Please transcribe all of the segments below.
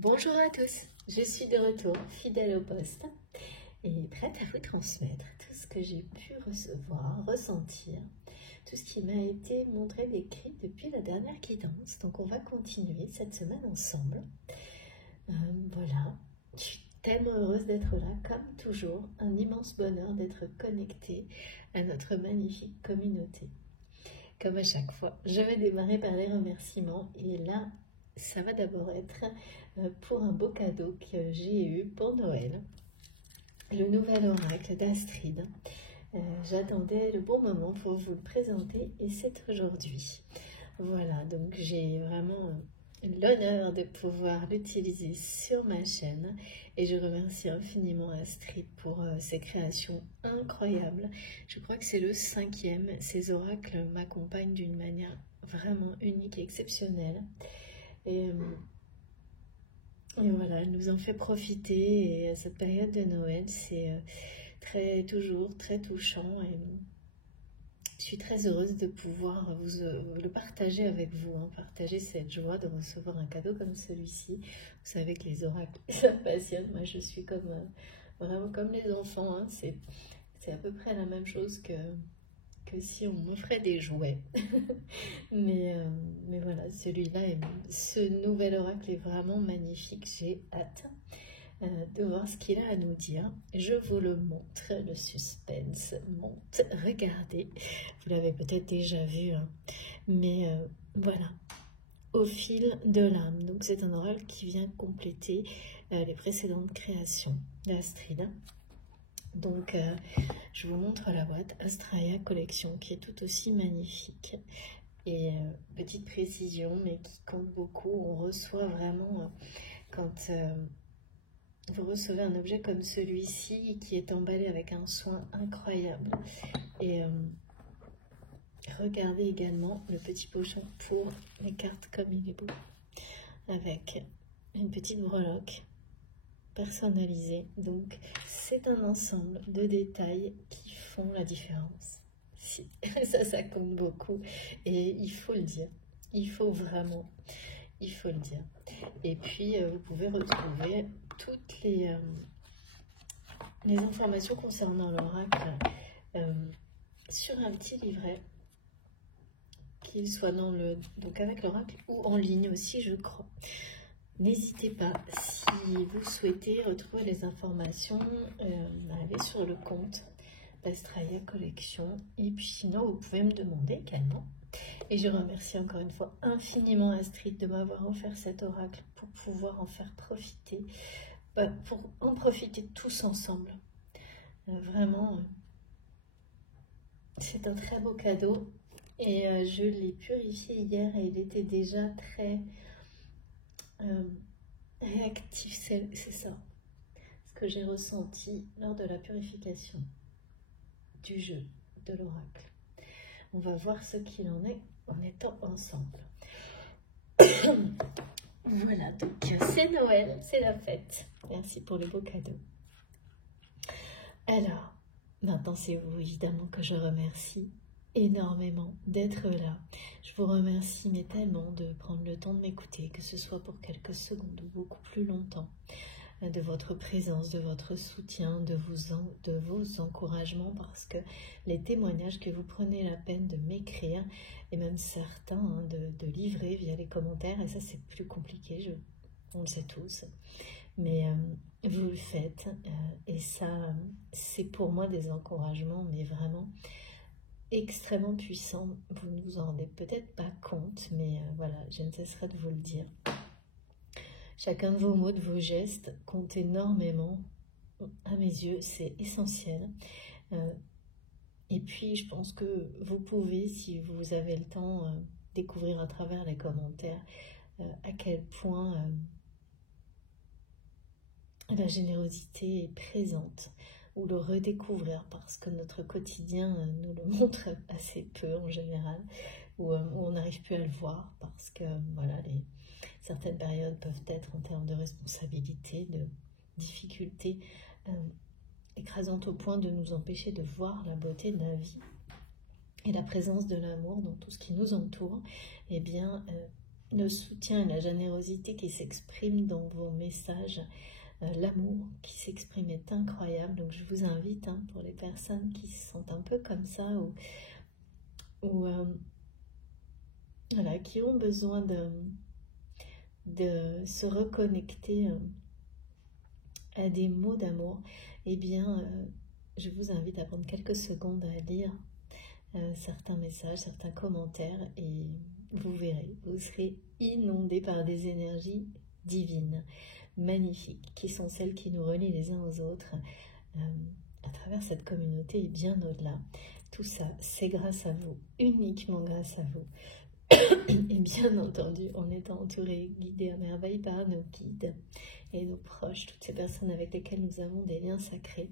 Bonjour à tous, je suis de retour, fidèle au poste et prête à vous transmettre tout ce que j'ai pu recevoir, ressentir, tout ce qui m'a été montré, décrit depuis la dernière guidance. Donc on va continuer cette semaine ensemble. Voilà, je suis tellement heureuse d'être là, comme toujours, un immense bonheur d'être connectée à notre magnifique communauté. Comme à chaque fois, je vais démarrer par les remerciements et là, ça va d'abord être pour un beau cadeau que j'ai eu pour Noël, le nouvel oracle d'Astrid. J'attendais le bon moment pour vous le présenter et c'est aujourd'hui. Voilà, donc j'ai vraiment l'honneur de pouvoir l'utiliser sur ma chaîne et je remercie infiniment Astrid pour ses créations incroyables. Je crois que c'est le 5e. Ces oracles m'accompagnent d'une manière vraiment unique et exceptionnelle. Et voilà, elle nous en fait profiter et cette période de Noël, c'est toujours très touchant et je suis très heureuse de pouvoir le partager avec vous, partager cette joie de recevoir un cadeau comme celui-ci. Vous savez que les oracles, ça me passionne. Moi, je suis vraiment comme les enfants. C'est à peu près la même chose que si on m'offrait des jouets. mais voilà, ce nouvel oracle est vraiment magnifique. J'ai hâte de voir ce qu'il a à nous dire. Je vous le montre, le suspense monte. Regardez, vous l'avez peut-être déjà vu, mais voilà, au fil de l'âme. Donc c'est un oracle qui vient compléter les précédentes créations d'Astrid. Donc je vous montre la boîte Astraya Collection qui est tout aussi magnifique. Et petite précision, mais qui compte beaucoup, on reçoit vraiment quand vous recevez un objet comme celui-ci qui est emballé avec un soin incroyable. Et regardez également le petit pochon pour les cartes comme il est beau, avec une petite breloque personnalisée. Donc c'est un ensemble de détails qui font la différence. Ça compte beaucoup et il faut le dire. Il faut le dire. Et puis vous pouvez retrouver toutes les informations concernant l'oracle sur un petit livret, qu'il soit donc avec l'oracle ou en ligne aussi, je crois. N'hésitez pas, si vous souhaitez retrouver les informations, allez sur le compte d'Astraya Collection. Et puis sinon, vous pouvez me demander également. Et je remercie encore une fois infiniment Astrid de m'avoir offert cet oracle pour pouvoir en faire profiter, pour en profiter tous ensemble. Vraiment, c'est un très beau cadeau et je l'ai purifié hier et il était déjà très réactif, c'est ça, ce que j'ai ressenti lors de la purification du jeu de l'oracle. On va voir ce qu'il en est en étant ensemble. Voilà, donc c'est Noël, c'est la fête. Merci pour le beau cadeau. Alors, maintenant c'est vous évidemment que je remercie énormément d'être là. Je vous remercie mais tellement de prendre le temps de m'écouter, que ce soit pour quelques secondes ou beaucoup plus longtemps, de votre présence, de votre soutien, de vos encouragements, parce que les témoignages que vous prenez la peine de m'écrire, et même certains de livrer via les commentaires, et ça c'est plus compliqué, on le sait tous, mais vous le faites, et ça c'est pour moi des encouragements, mais vraiment extrêmement puissants. Vous ne vous en rendez peut-être pas compte, mais voilà, je ne cesserai de vous le dire. Chacun de vos mots, de vos gestes compte énormément. À mes yeux, c'est essentiel. Et puis, je pense que vous pouvez, si vous avez le temps, découvrir à travers les commentaires à quel point la générosité est présente, ou le redécouvrir, parce que notre quotidien nous le montre assez peu en général, où on n'arrive plus à le voir, parce que voilà, certaines périodes peuvent être en termes de responsabilité, de difficultés écrasantes au point de nous empêcher de voir la beauté de la vie et la présence de l'amour dans tout ce qui nous entoure. Eh bien, le soutien et la générosité qui s'expriment dans vos messages, l'amour qui s'exprime est incroyable. Donc je vous invite, hein, pour les personnes qui se sentent un peu comme ça ou voilà, qui ont besoin de se reconnecter à des mots d'amour, eh bien, je vous invite à prendre quelques secondes à lire certains messages, certains commentaires, et vous verrez, vous serez inondés par des énergies divines, magnifiques, qui sont celles qui nous relient les uns aux autres à travers cette communauté et bien au-delà. Tout ça, c'est grâce à vous, uniquement grâce à vous. Et bien entendu, on est entouré, guidé à merveille par nos guides et nos proches, toutes ces personnes avec lesquelles nous avons des liens sacrés.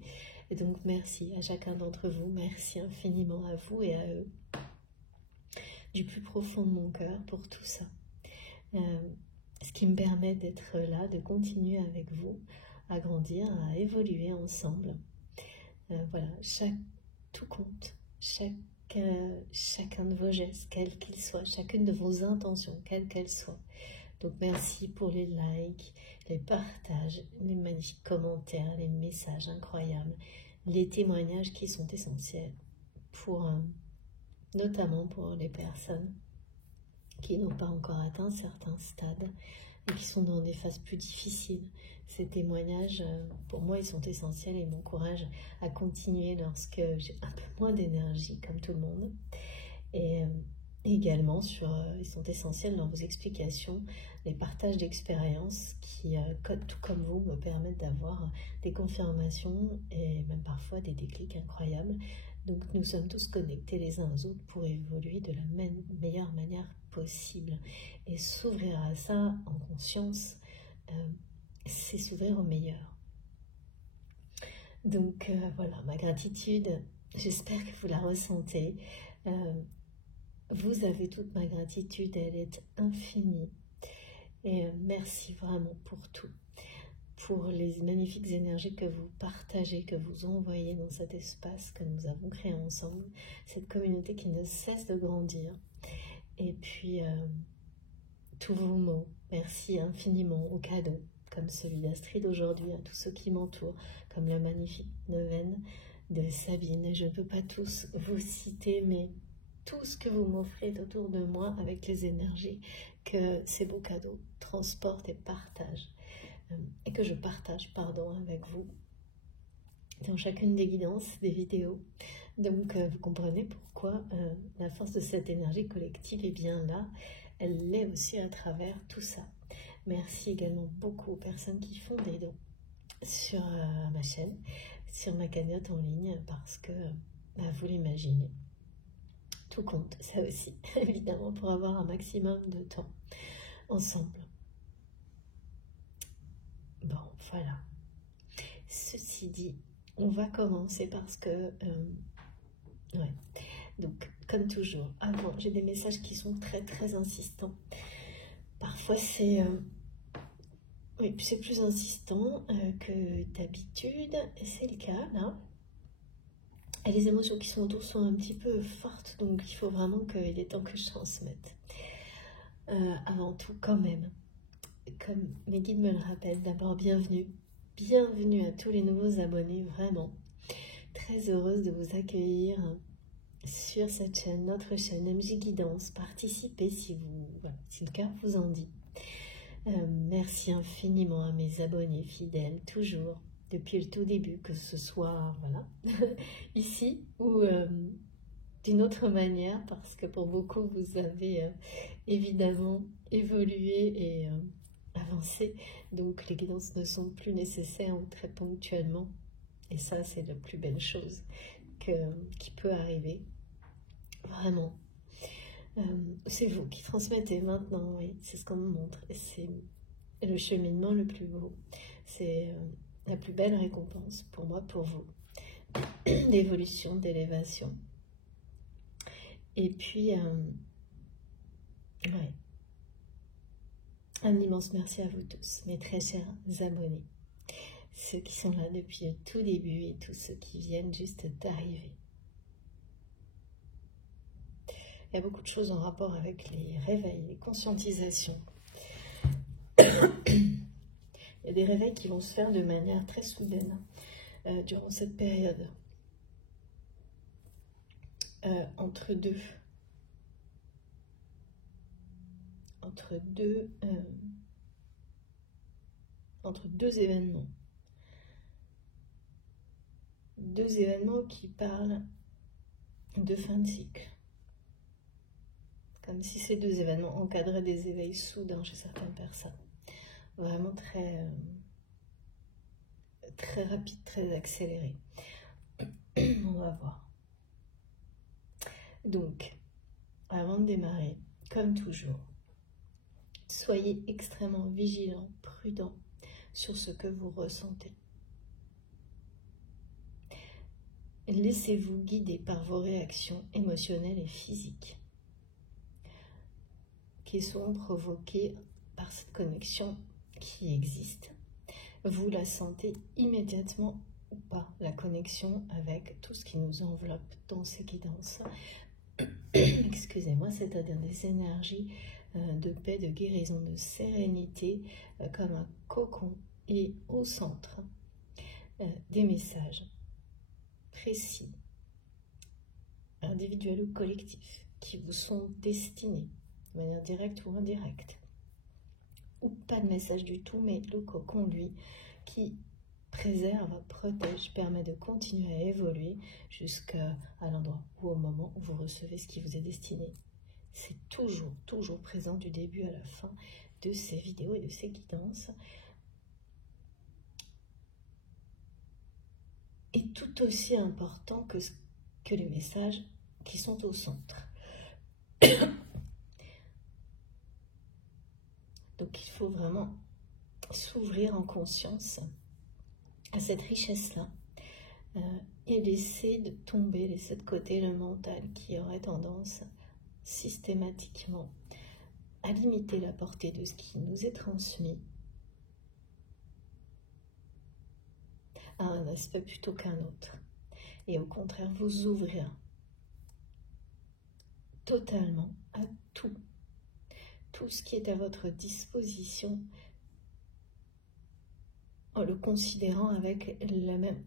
Et donc merci à chacun d'entre vous, merci infiniment à vous et à eux, du plus profond de mon cœur pour tout ça. Ce qui me permet d'être là, de continuer avec vous, à grandir, à évoluer ensemble. Voilà, tout compte, chacun de vos gestes, quels qu'ils soient, chacune de vos intentions, quelles qu'elles soient. Donc merci pour les likes, les partages, les magnifiques commentaires, les messages incroyables, les témoignages qui sont essentiels pour notamment pour les personnes qui n'ont pas encore atteint certains stades et qui sont dans des phases plus difficiles. Ces témoignages, pour moi, ils sont essentiels et m'encouragent à continuer lorsque j'ai un peu moins d'énergie, comme tout le monde. Et également, ils sont essentiels dans vos explications, les partages d'expériences qui, tout comme vous, me permettent d'avoir des confirmations et même parfois des déclics incroyables. Donc nous sommes tous connectés les uns aux autres pour évoluer de la meilleure manière possible. Et s'ouvrir à ça en conscience, c'est s'ouvrir au meilleur. Donc voilà, ma gratitude, j'espère que vous la ressentez. Vous avez toute ma gratitude, elle est infinie. Et merci vraiment pour tout. Pour les magnifiques énergies que vous partagez, que vous envoyez dans cet espace que nous avons créé ensemble, cette communauté qui ne cesse de grandir. Et puis, tous vos mots, merci infiniment aux cadeaux, comme celui d'Astrid aujourd'hui, à tous ceux qui m'entourent, comme la magnifique neuvaine de Sabine. Je ne peux pas tous vous citer, mais tout ce que vous m'offrez autour de moi avec les énergies que ces beaux cadeaux transportent et partagent. Et que je partage, avec vous dans chacune des guidances, des vidéos. Donc vous comprenez pourquoi la force de cette énergie collective est bien là, elle l'est aussi à travers tout ça. Merci également beaucoup aux personnes qui font des dons sur ma chaîne, sur ma cagnotte en ligne, parce que vous l'imaginez, tout compte, ça aussi, évidemment, pour avoir un maximum de temps ensemble. Bon, voilà. Ceci dit, on va commencer parce que... ouais. Donc, comme toujours, avant, j'ai des messages qui sont très, très insistants. Parfois, c'est... oui, c'est plus insistant que d'habitude. C'est le cas, là. Et les émotions qui sont autour sont un petit peu fortes, donc il faut vraiment qu'il est temps que je transmette. Avant tout, quand même, comme mes guides me le rappellent, d'abord bienvenue à tous les nouveaux abonnés, vraiment très heureuse de vous accueillir sur cette chaîne, notre chaîne MJ Guidance. Participez si le cœur vous en dit. Merci infiniment à mes abonnés fidèles, toujours depuis le tout début, que ce soit ici ou d'une autre manière, parce que pour beaucoup vous avez évidemment évolué et avancé, donc les guidances ne sont plus nécessaires ou très ponctuellement, et ça c'est la plus belle chose qui peut arriver, vraiment. C'est vous qui transmettez maintenant, oui, c'est ce qu'on me montre, et c'est le cheminement le plus beau, c'est la plus belle récompense pour moi, pour vous, d'évolution, d'élévation. Et puis, ouais. Un immense merci à vous tous, mes très chers abonnés, ceux qui sont là depuis le tout début et tous ceux qui viennent juste d'arriver. y a beaucoup de choses en rapport avec les réveils, les conscientisations. Il y a des réveils qui vont se faire de manière très soudaine durant cette période. Entre deux événements. Deux événements qui parlent de fin de cycle. Comme si ces deux événements encadraient des éveils soudains chez certaines personnes. Vraiment très, très rapide, très accéléré. On va voir. Donc, avant de démarrer, comme toujours, soyez extrêmement vigilants, prudents sur ce que vous ressentez. Laissez-vous guider par vos réactions émotionnelles et physiques, qui sont provoquées par cette connexion qui existe. Vous la sentez immédiatement ou pas, la connexion avec tout ce qui nous enveloppe dans ces guidances. Excusez-moi, c'est-à-dire des énergies de paix, de guérison, de sérénité, comme un cocon, et au centre des messages précis, individuels ou collectifs, qui vous sont destinés de manière directe ou indirecte, ou pas de message du tout, mais le cocon, lui, qui préserve, protège, permet de continuer à évoluer jusqu'à l'endroit ou au moment où vous recevez ce qui vous est destiné. C'est toujours, toujours présent du début à la fin de ces vidéos et de ces guidances. Et tout aussi important que les messages qui sont au centre. Donc il faut vraiment s'ouvrir en conscience à cette richesse-là et laisser de côté le mental qui aurait tendance systématiquement à limiter la portée de ce qui nous est transmis à un aspect plutôt qu'un autre. Et au contraire, vous ouvrir totalement à tout ce qui est à votre disposition, en le considérant avec la même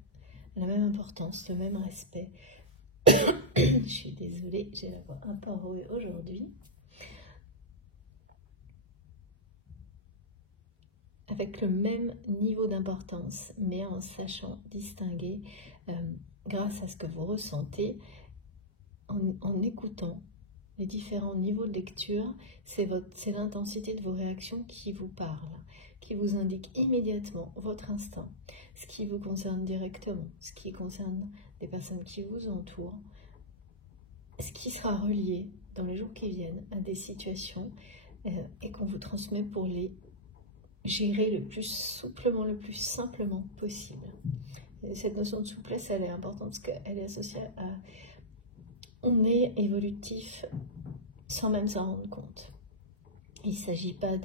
importance, le même respect. Je suis désolée, j'ai la voix un peu enrouée aujourd'hui. Avec le même niveau d'importance, mais en sachant distinguer, grâce à ce que vous ressentez, en écoutant les différents niveaux de lecture, c'est l'intensité de vos réactions qui vous parle, qui vous indique immédiatement votre instinct, ce qui vous concerne directement, ce qui concerne les personnes qui vous entourent, ce qui sera relié dans les jours qui viennent à des situations et qu'on vous transmet pour les gérer le plus souplement, le plus simplement possible. Et cette notion de souplesse, elle est importante parce qu'elle est associée à... On est évolutif sans même s'en rendre compte. Il ne s'agit pas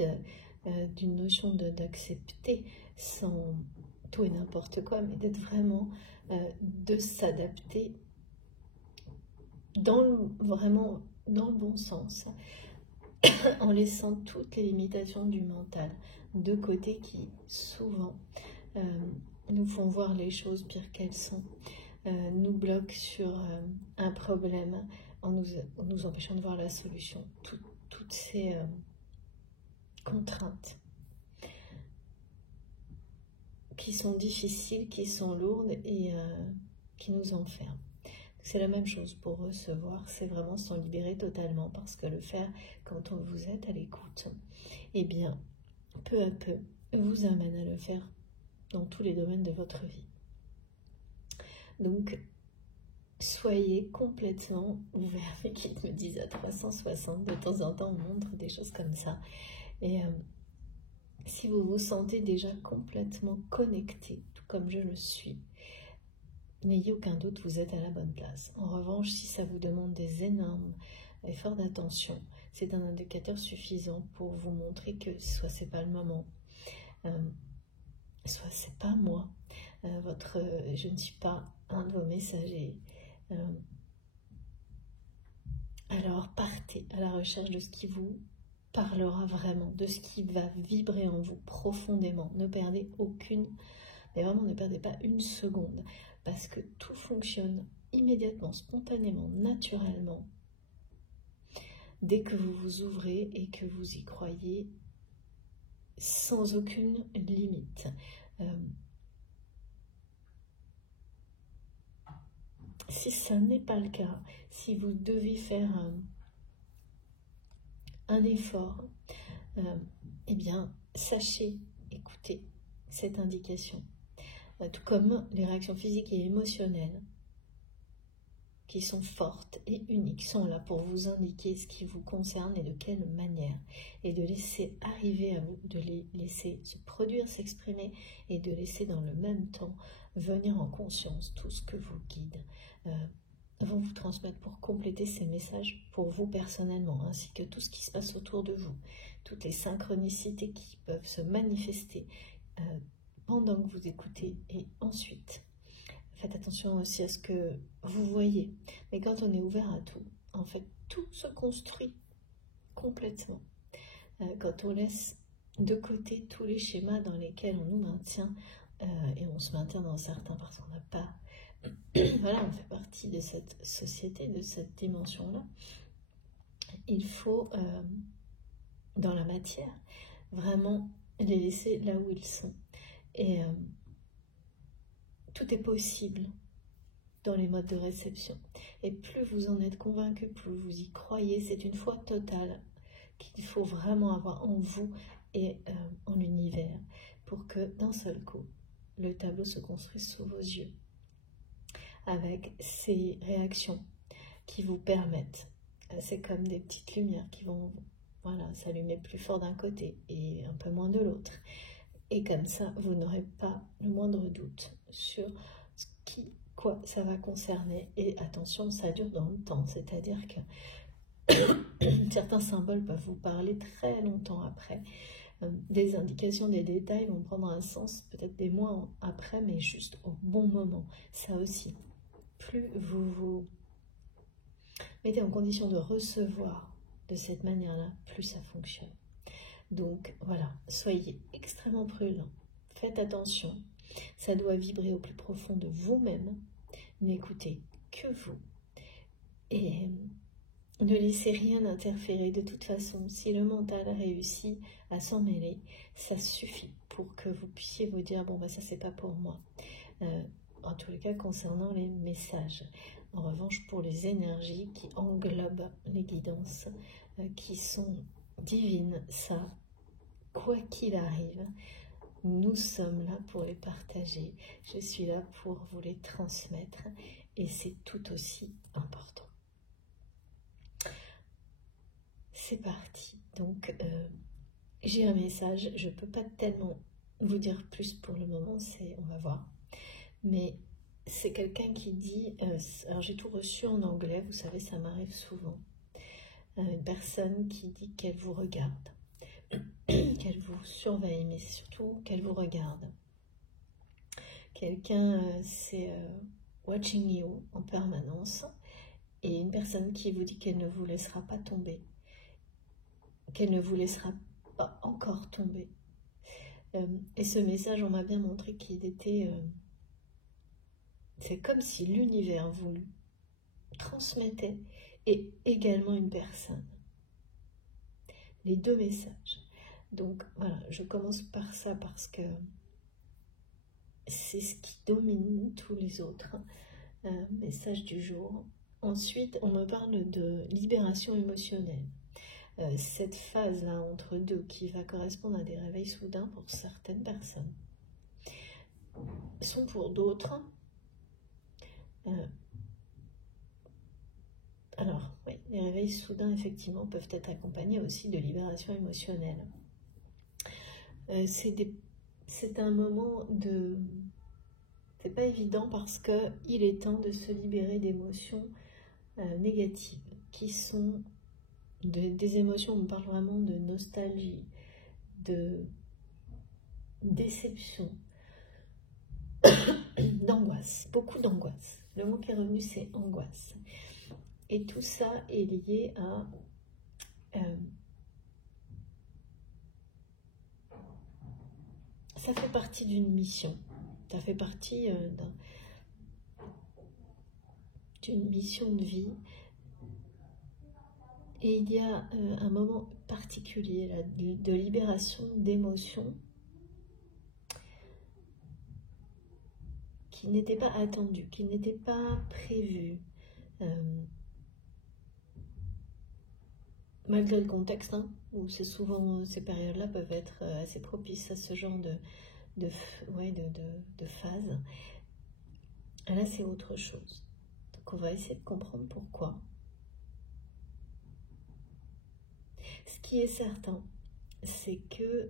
d'une notion d'accepter sans tout et n'importe quoi, mais d'être vraiment, de s'adapter vraiment dans le bon sens, en laissant toutes les limitations du mental de côté qui, souvent, nous font voir les choses pires qu'elles sont, nous bloquent sur un problème en nous empêchant de voir la solution. Toutes ces contraintes qui sont difficiles, qui sont lourdes et qui nous enferment. C'est la même chose pour recevoir, c'est vraiment s'en libérer totalement, parce que le faire quand vous êtes à l'écoute, eh bien, peu à peu, vous amène à le faire dans tous les domaines de votre vie. Donc, soyez complètement ouverts. Les guides me disent à 360, de temps en temps, on montre des choses comme ça. Et si vous vous sentez déjà complètement connecté, tout comme je le suis, n'ayez aucun doute, vous êtes à la bonne place. En revanche, si ça vous demande des énormes efforts d'attention, c'est un indicateur suffisant pour vous montrer que soit c'est pas le moment, soit c'est pas moi, je ne suis pas un de vos messagers. Alors partez à la recherche de ce qui vous parlera vraiment, de ce qui va vibrer en vous profondément. Ne perdez mais vraiment ne perdez pas une seconde, parce que tout fonctionne immédiatement, spontanément, naturellement, dès que vous vous ouvrez et que vous y croyez sans aucune limite. Si ça n'est pas le cas, si vous devez faire un effort, eh bien, sachez écouter cette indication. Tout comme les réactions physiques et émotionnelles, qui sont fortes et uniques, sont là pour vous indiquer ce qui vous concerne et de quelle manière, et de laisser arriver à vous, de les laisser se produire, s'exprimer, et de laisser dans le même temps venir en conscience tout ce que vos guides vont vous transmettre pour compléter ces messages pour vous personnellement, ainsi que tout ce qui se passe autour de vous, toutes les synchronicités qui peuvent se manifester pendant que vous écoutez et ensuite. Faites attention aussi à ce que vous voyez. Mais quand on est ouvert à tout, en fait, tout se construit complètement. Quand on laisse de côté tous les schémas dans lesquels on nous maintient, et on se maintient dans certains parce qu'on n'a pas... Voilà, on fait partie de cette société, de cette dimension-là. Il faut, dans la matière, vraiment les laisser là où ils sont. Et tout est possible dans les modes de réception. Et plus vous en êtes convaincu, plus vous y croyez, c'est une foi totale qu'il faut vraiment avoir en vous et en l'univers pour que d'un seul coup, le tableau se construise sous vos yeux avec ces réactions qui vous permettent. C'est comme des petites lumières qui vont s'allumer plus fort d'un côté et un peu moins de l'autre. Et comme ça, vous n'aurez pas le moindre doute sur quoi ça va concerner. Et attention, ça dure dans le temps. C'est-à-dire que certains symboles peuvent vous parler très longtemps après. Des indications, des détails vont prendre un sens peut-être des mois après, mais juste au bon moment. Ça aussi. Plus vous vous mettez en condition de recevoir de cette manière-là, plus ça fonctionne. Donc voilà, soyez extrêmement prudents, faites attention, ça doit vibrer au plus profond de vous-même, n'écoutez que vous et ne laissez rien interférer. De toute façon, si le mental réussit à s'en mêler, ça suffit pour que vous puissiez vous dire, bon, ça c'est pas pour moi. En tous les cas, concernant les messages. En revanche, pour les énergies qui englobent les guidances, qui sont divines, ça, quoi qu'il arrive, nous sommes là pour les partager. Je suis là pour vous les transmettre et c'est tout aussi important. C'est parti. Donc, j'ai un message. Je ne peux pas tellement vous dire plus pour le moment. On va voir. Mais c'est quelqu'un qui dit... alors, j'ai tout reçu en anglais. Vous savez, ça m'arrive souvent. Une personne qui dit qu'elle vous regarde. Qu'elle vous surveille, mais surtout qu'elle vous regarde. Quelqu'un, c'est watching you en permanence. Et une personne qui vous dit qu'elle ne vous laissera pas tomber. Qu'elle ne vous laissera pas encore tomber. Et ce message, on m'a bien montré qu'il était... c'est comme si l'univers vous le transmettait et également une personne. Les deux messages. Donc voilà, je commence par ça parce que c'est ce qui domine tous les autres. Message du jour. Ensuite, on me parle de libération émotionnelle. Cette phase-là entre deux qui va correspondre à des réveils soudains pour certaines personnes sont pour d'autres. Alors, oui, les réveils soudains, effectivement, peuvent être accompagnés aussi de libération émotionnelle. C'est un moment de... C'est pas évident parce qu'il est temps de se libérer d'émotions négatives qui sont des émotions, on me parle vraiment de nostalgie, de déception, d'angoisse, beaucoup d'angoisse. Le mot qui est revenu, c'est angoisse. Et tout ça est lié à ça fait partie d'une mission, ça fait partie d'une mission de vie. Et il y a un moment particulier là, de libération d'émotions qui n'était pas attendu, qui n'était pas prévu. Malgré le contexte, hein, où c'est souvent ces périodes-là peuvent être assez propices à ce genre de phase. Là, c'est autre chose. Donc, on va essayer de comprendre pourquoi. Ce qui est certain, c'est que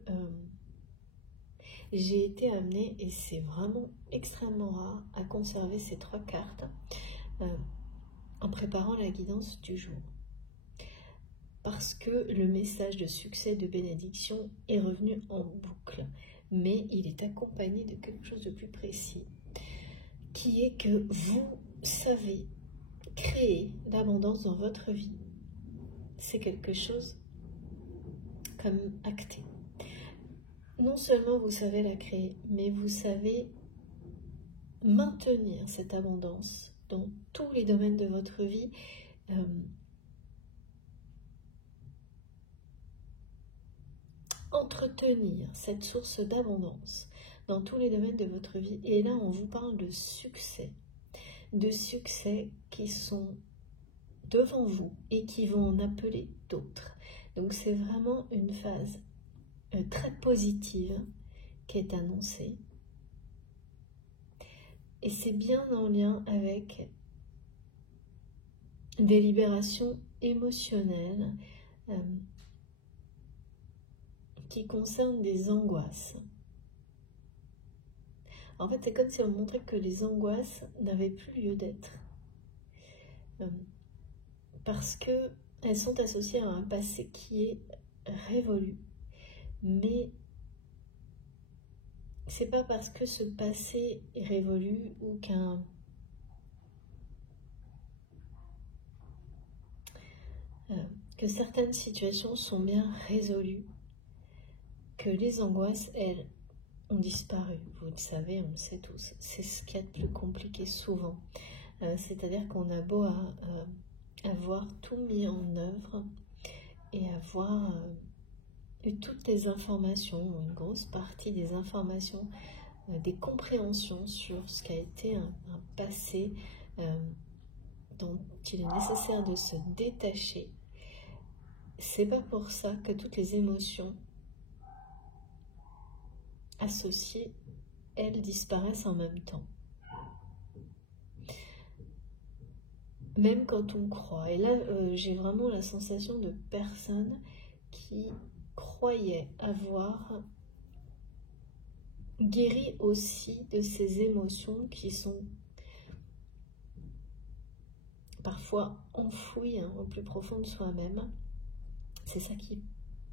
j'ai été amenée, et c'est vraiment extrêmement rare, à conserver ces 3 cartes en préparant la guidance du jour. Parce que le message de succès, de bénédiction est revenu en boucle. Mais il est accompagné de quelque chose de plus précis, qui est que vous savez créer l'abondance dans votre vie. C'est quelque chose comme acté. Non seulement vous savez la créer, mais vous savez maintenir cette abondance dans tous les domaines de votre vie. Entretenir cette source d'abondance dans tous les domaines de votre vie. Et là, on vous parle de succès qui sont devant vous et qui vont en appeler d'autres. Donc, c'est vraiment une phase très positive qui est annoncée. Et c'est bien en lien avec des libérations émotionnelles qui concernent des angoisses. En fait, c'est comme si on montrait que les angoisses n'avaient plus lieu d'être. Parce qu'elles sont associées à un passé qui est révolu. Mais c'est pas parce que ce passé est révolu ou que certaines situations sont bien résolues que les angoisses, elles, ont disparu. Vous le savez, on le sait tous. C'est ce qu'il y a de plus compliqué souvent. C'est-à-dire qu'on a beau avoir tout mis en œuvre et avoir eu toutes les informations, une grosse partie des informations, des compréhensions sur ce qu'a été un passé dont il est nécessaire de se détacher. C'est pas pour ça que toutes les émotions associées, elles disparaissent en même temps. Même quand on croit. Et là, j'ai vraiment la sensation de personnes qui croyaient avoir guéri aussi de ces émotions qui sont parfois enfouies au plus profond de soi-même. C'est ça qui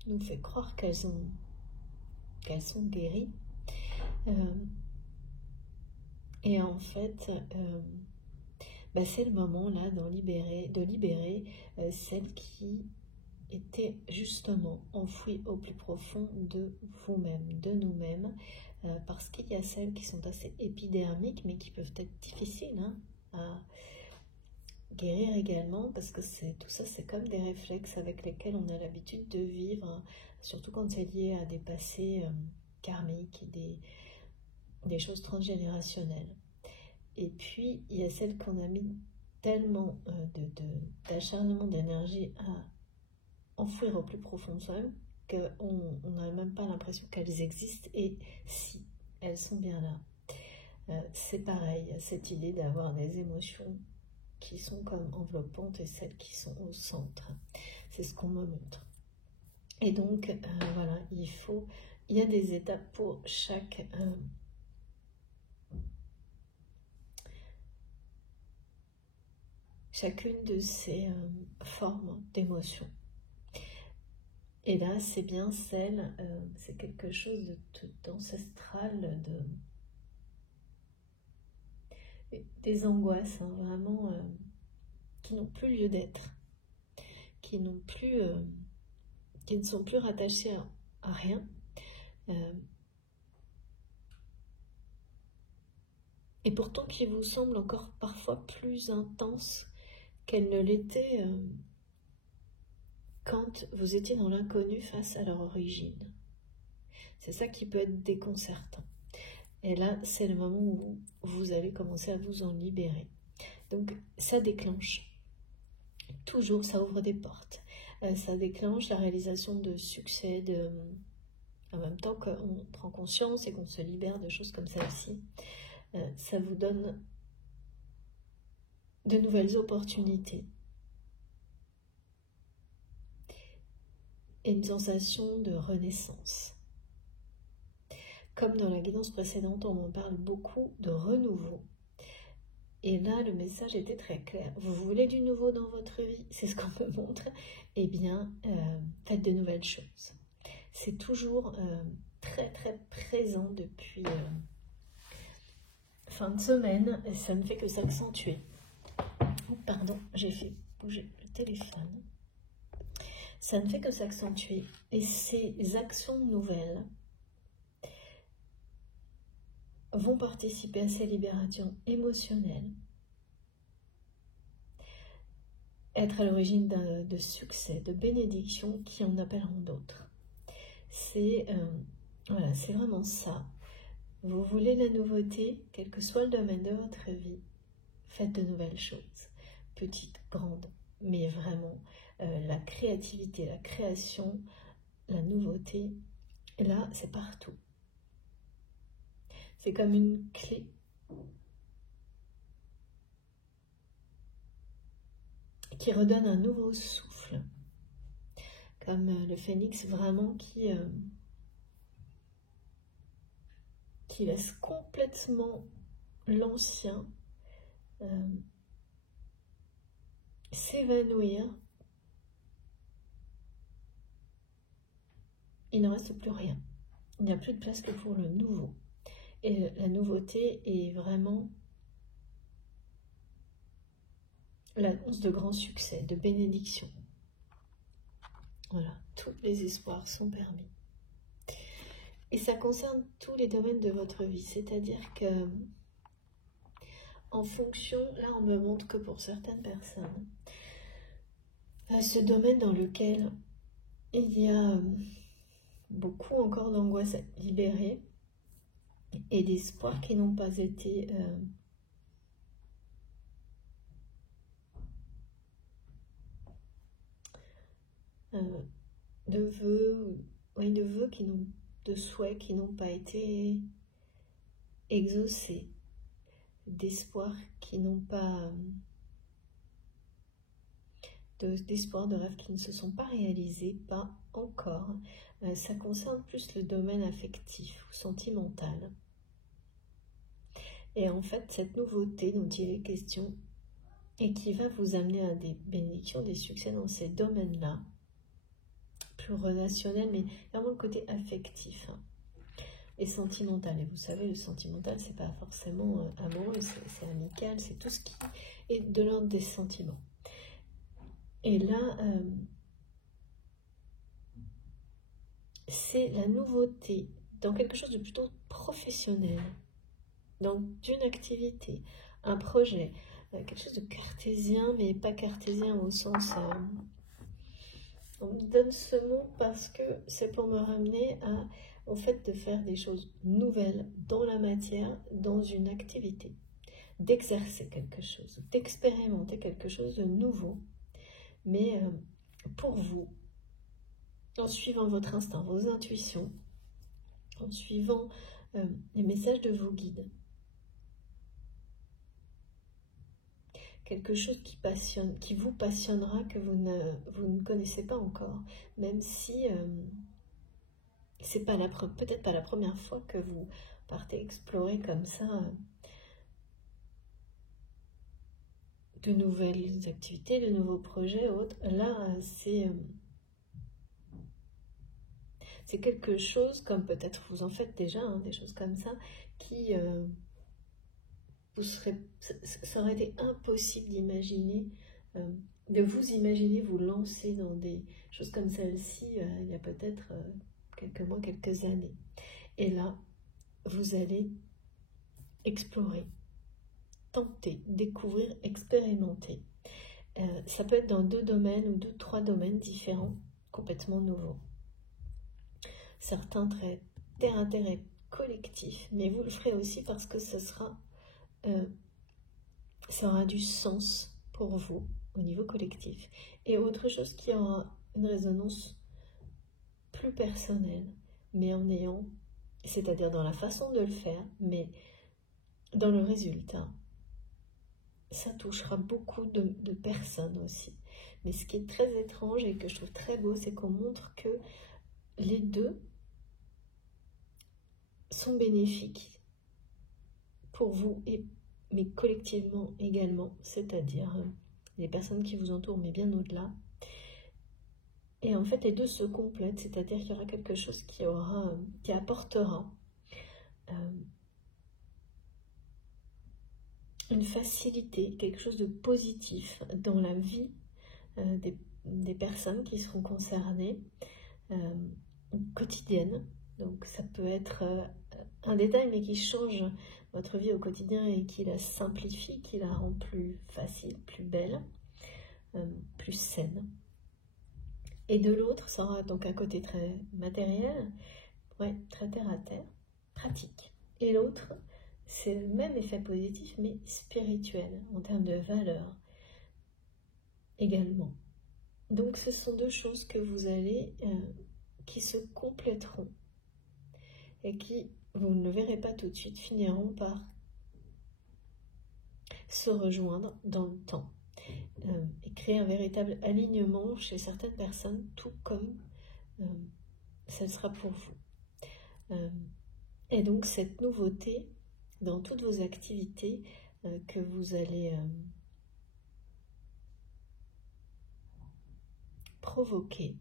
nous fait croire qu'elles sont guéries. Et en fait, c'est le moment là de libérer celles qui étaient justement enfouies au plus profond de vous-même, de nous-mêmes, parce qu'il y a celles qui sont assez épidermiques, mais qui peuvent être difficiles à guérir également, parce que tout ça, c'est comme des réflexes avec lesquels on a l'habitude de vivre, surtout quand c'est lié à des passés karmiques, des choses transgénérationnelles. Et puis, il y a celles qu'on a mis tellement d'acharnement, d'énergie à enfouir au plus profond de soi-même qu'on n'a même pas l'impression qu'elles existent, et si, elles sont bien là. C'est pareil, cette idée d'avoir des émotions qui sont comme enveloppantes et celles qui sont au centre. C'est ce qu'on me montre. Et donc, voilà, il y a des étapes pour chacune de ces formes d'émotions. Et là, c'est bien c'est quelque chose d'ancestral, des angoisses, vraiment qui n'ont plus lieu d'être, qui n'ont plus, qui ne sont plus rattachés à rien. Et pourtant qui vous semblent encore parfois plus intenses qu'elles ne l'étaient quand vous étiez dans l'inconnu face à leur origine. C'est ça qui peut être déconcertant. Et là, c'est le moment où vous allez commencer à vous en libérer. Donc, ça déclenche. Toujours, ça ouvre des portes. Ça déclenche la réalisation de succès, en même temps qu'on prend conscience et qu'on se libère de choses comme celle-ci. Ça vous donne de nouvelles opportunités. Et une sensation de renaissance. Comme dans la guidance précédente, on en parle beaucoup de renouveau. Et là, le message était très clair. Vous voulez du nouveau dans votre vie? C'est ce qu'on me montre. Eh bien, faites de nouvelles choses. C'est toujours très très présent depuis fin de semaine. Et ça ne fait que s'accentuer. Pardon, j'ai fait bouger le téléphone. Ça ne fait que s'accentuer. Et ces actions nouvelles vont participer à ces libérations émotionnelles, être à l'origine de succès, de bénédictions qui en appelleront d'autres. C'est voilà, c'est vraiment ça. Vous voulez la nouveauté, quel que soit le domaine de votre vie, faites de nouvelles choses, petites, grandes, mais vraiment la créativité, la création, la nouveauté, là c'est partout. C'est comme une clé qui redonne un nouveau souffle, comme le phénix vraiment qui laisse complètement l'ancien s'évanouir. Il ne reste plus rien. Il n'y a plus de place que pour le nouveau. Et la nouveauté est vraiment l'annonce de grands succès, de bénédictions. Voilà, tous les espoirs sont permis. Et ça concerne tous les domaines de votre vie, c'est-à-dire que en fonction, là on me montre que pour certaines personnes, ce domaine dans lequel il y a beaucoup encore d'angoisse à libérer et d'espoirs qui n'ont pas été de vœux qui n'ont de souhaits qui n'ont pas été exaucés, d'espoirs qui n'ont pas d'espoirs, de rêves qui ne se sont pas réalisés, pas encore. Ça concerne plus le domaine affectif ou sentimental. Et en fait, cette nouveauté dont il est question et qui va vous amener à des bénédictions, des succès dans ces domaines-là, plus relationnel, mais vraiment le côté affectif et sentimental. Et vous savez, le sentimental, c'est pas forcément amoureux, c'est amical, c'est tout ce qui est de l'ordre des sentiments. Et là, c'est la nouveauté dans quelque chose de plutôt professionnel, dans une activité, un projet, quelque chose de cartésien, mais pas cartésien au sens... on me donne ce mot parce que c'est pour me ramener au fait de faire des choses nouvelles dans la matière, dans une activité, d'exercer quelque chose, d'expérimenter quelque chose de nouveau, mais pour vous, en suivant votre instinct, vos intuitions, en suivant les messages de vos guides. Quelque chose qui vous passionnera, que vous ne connaissez pas encore, même si c'est pas peut-être pas la première fois que vous partez explorer comme ça de nouvelles activités, de nouveaux projets, autres. Là, c'est quelque chose, comme peut-être vous en faites déjà, des choses comme ça, qui ça aurait été impossible d'imaginer de vous imaginer vous lancer dans des choses comme celle-ci il y a peut-être quelques mois, quelques années. Et là, vous allez explorer, tenter, découvrir, expérimenter. Ça peut être dans 2 domaines ou 2-3 domaines différents, complètement nouveaux. Certains très terre à terre et collectif, mais vous le ferez aussi parce que ça aura du sens pour vous au niveau collectif. Et autre chose qui aura une résonance plus personnelle, mais en ayant, c'est-à-dire dans la façon de le faire, mais dans le résultat, ça touchera beaucoup de personnes aussi. Mais ce qui est très étrange et que je trouve très beau, c'est qu'on montre que les deux sont bénéfiques pour vous, mais collectivement également, c'est-à-dire les personnes qui vous entourent, mais bien au-delà. Et en fait, les deux se complètent, c'est-à-dire qu'il y aura quelque chose qui apportera une facilité, quelque chose de positif dans la vie des personnes qui seront concernées, quotidienne. Donc ça peut être un détail, mais qui change votre vie au quotidien et qui la simplifie, qui la rend plus facile, plus belle, plus saine. Et de l'autre, ça aura donc un côté très matériel, ouais, très terre à terre, pratique. Et l'autre, c'est le même effet positif, mais spirituel, en termes de valeur également. Donc ce sont 2 choses que vous allez, qui se compléteront et qui, vous ne le verrez pas tout de suite, finiront par se rejoindre dans le temps et créer un véritable alignement chez certaines personnes, tout comme ça sera pour vous. Et donc cette nouveauté dans toutes vos activités que vous allez provoquer,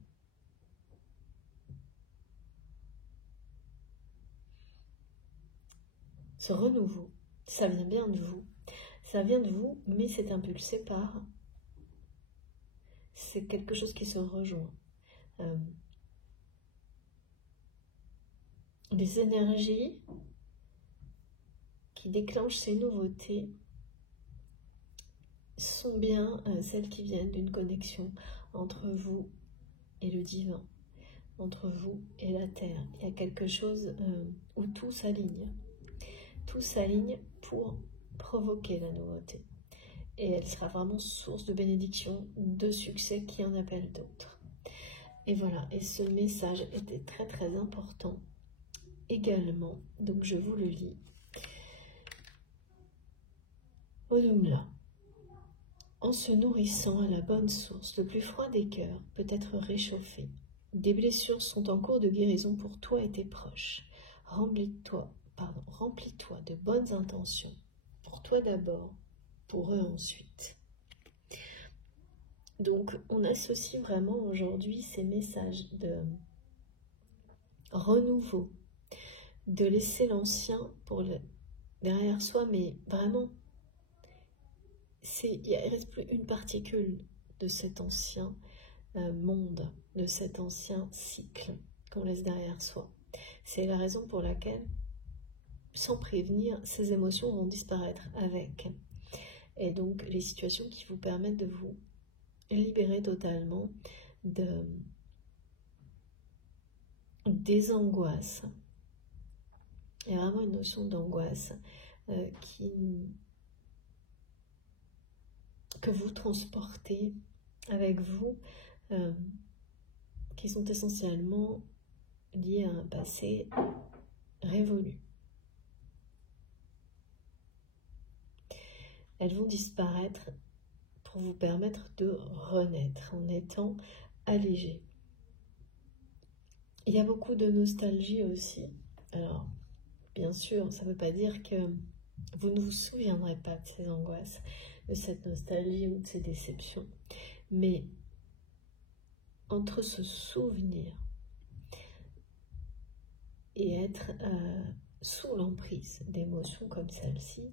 ce renouveau, ça vient bien de vous. Ça vient de vous, mais c'est impulsé par... C'est quelque chose qui se rejoint. Les énergies qui déclenchent ces nouveautés sont bien celles qui viennent d'une connexion entre vous et le divin, entre vous et la terre. Il y a quelque chose où tout s'aligne. Tout s'aligne pour provoquer la nouveauté. Et elle sera vraiment source de bénédiction, de succès qui en appelle d'autres. Et voilà, et ce message était très très important également, donc je vous le lis. Odumla. En se nourrissant à la bonne source, le plus froid des cœurs peut être réchauffé. Des blessures sont en cours de guérison pour toi et tes proches. Remplis-toi de bonnes intentions, pour toi d'abord, pour eux ensuite. Donc, on associe vraiment aujourd'hui ces messages de renouveau, de laisser l'ancien derrière soi, mais vraiment, il ne reste plus une particule de cet ancien monde, de cet ancien cycle qu'on laisse derrière soi. C'est la raison pour laquelle, sans prévenir, ces émotions vont disparaître avec. Et donc, les situations qui vous permettent de vous libérer totalement des angoisses. Il y a vraiment une notion d'angoisse que vous transportez avec vous, qui sont essentiellement liées à un passé révolu. Elles vont disparaître pour vous permettre de renaître en étant allégé. Il y a beaucoup de nostalgie aussi. Alors, bien sûr, ça ne veut pas dire que vous ne vous souviendrez pas de ces angoisses, de cette nostalgie ou de ces déceptions. Mais entre se souvenir et être sous l'emprise d'émotions comme celle-ci,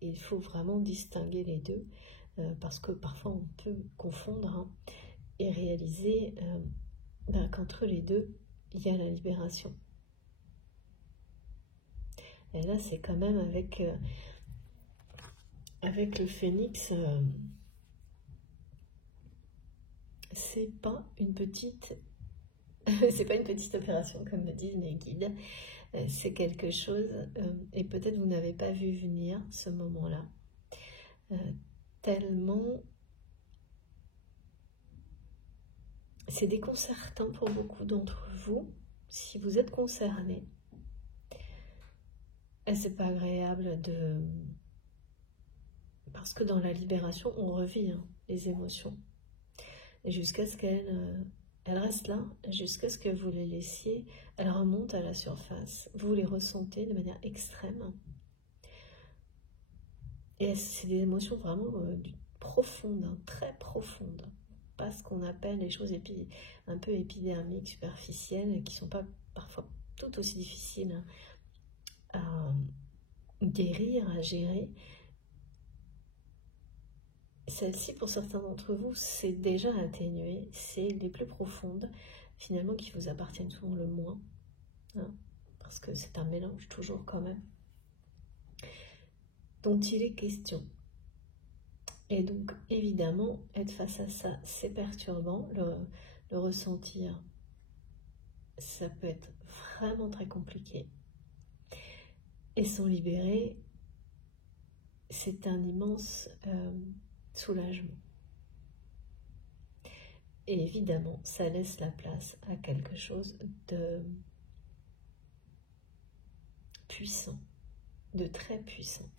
il faut vraiment distinguer les deux. parce que parfois on peut confondre hein, et réaliser qu'entre les deux, il y a la libération. Et là, c'est quand même avec le phénix, c'est pas une petite c'est pas une petite opération comme me disent mes guides, c'est quelque chose et peut-être vous n'avez pas vu venir ce moment-là, tellement c'est déconcertant pour beaucoup d'entre vous si vous êtes concernés. Et c'est pas agréable parce que dans la libération on revit hein, les émotions et jusqu'à ce qu'elles restent là, jusqu'à ce que vous les laissiez, elles remontent à la surface, vous les ressentez de manière extrême et c'est des émotions vraiment profondes, hein, très profondes, pas ce qu'on appelle les choses un peu épidermiques, superficielles, qui sont pas parfois tout aussi difficiles à guérir, à gérer. Celles-ci, pour certains d'entre vous, c'est déjà atténué, c'est les plus profondes, finalement, qui vous appartiennent souvent le moins, hein, parce que c'est un mélange toujours quand même, dont il est question. Et donc, évidemment, être face à ça, c'est perturbant, le ressentir, ça peut être vraiment très compliqué. Et s'en libérer, c'est un immense soulagement. Et évidemment, ça laisse la place à quelque chose de puissant, de très puissant.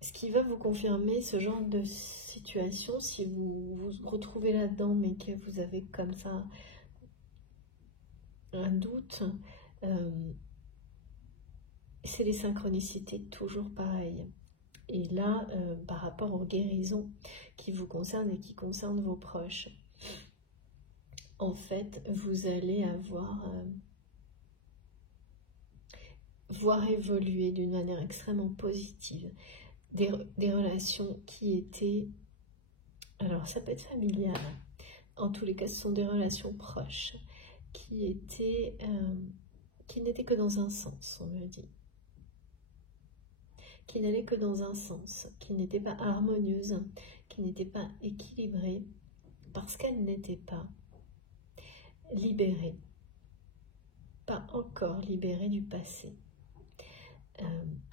Ce qui va vous confirmer ce genre de situation, si vous vous retrouvez là-dedans, mais que vous avez comme ça un doute, c'est les synchronicités, toujours pareil. Et là, par rapport aux guérisons qui vous concernent et qui concernent vos proches, en fait, vous allez voir évoluer d'une manière extrêmement positive des relations qui étaient, alors ça peut être familial, en tous les cas ce sont des relations proches, qui n'étaient que dans un sens, on me dit. Qui n'allaient que dans un sens, qui n'étaient pas harmonieuses, qui n'étaient pas équilibrées, parce qu'elles n'étaient pas libérées, pas encore libérées du passé.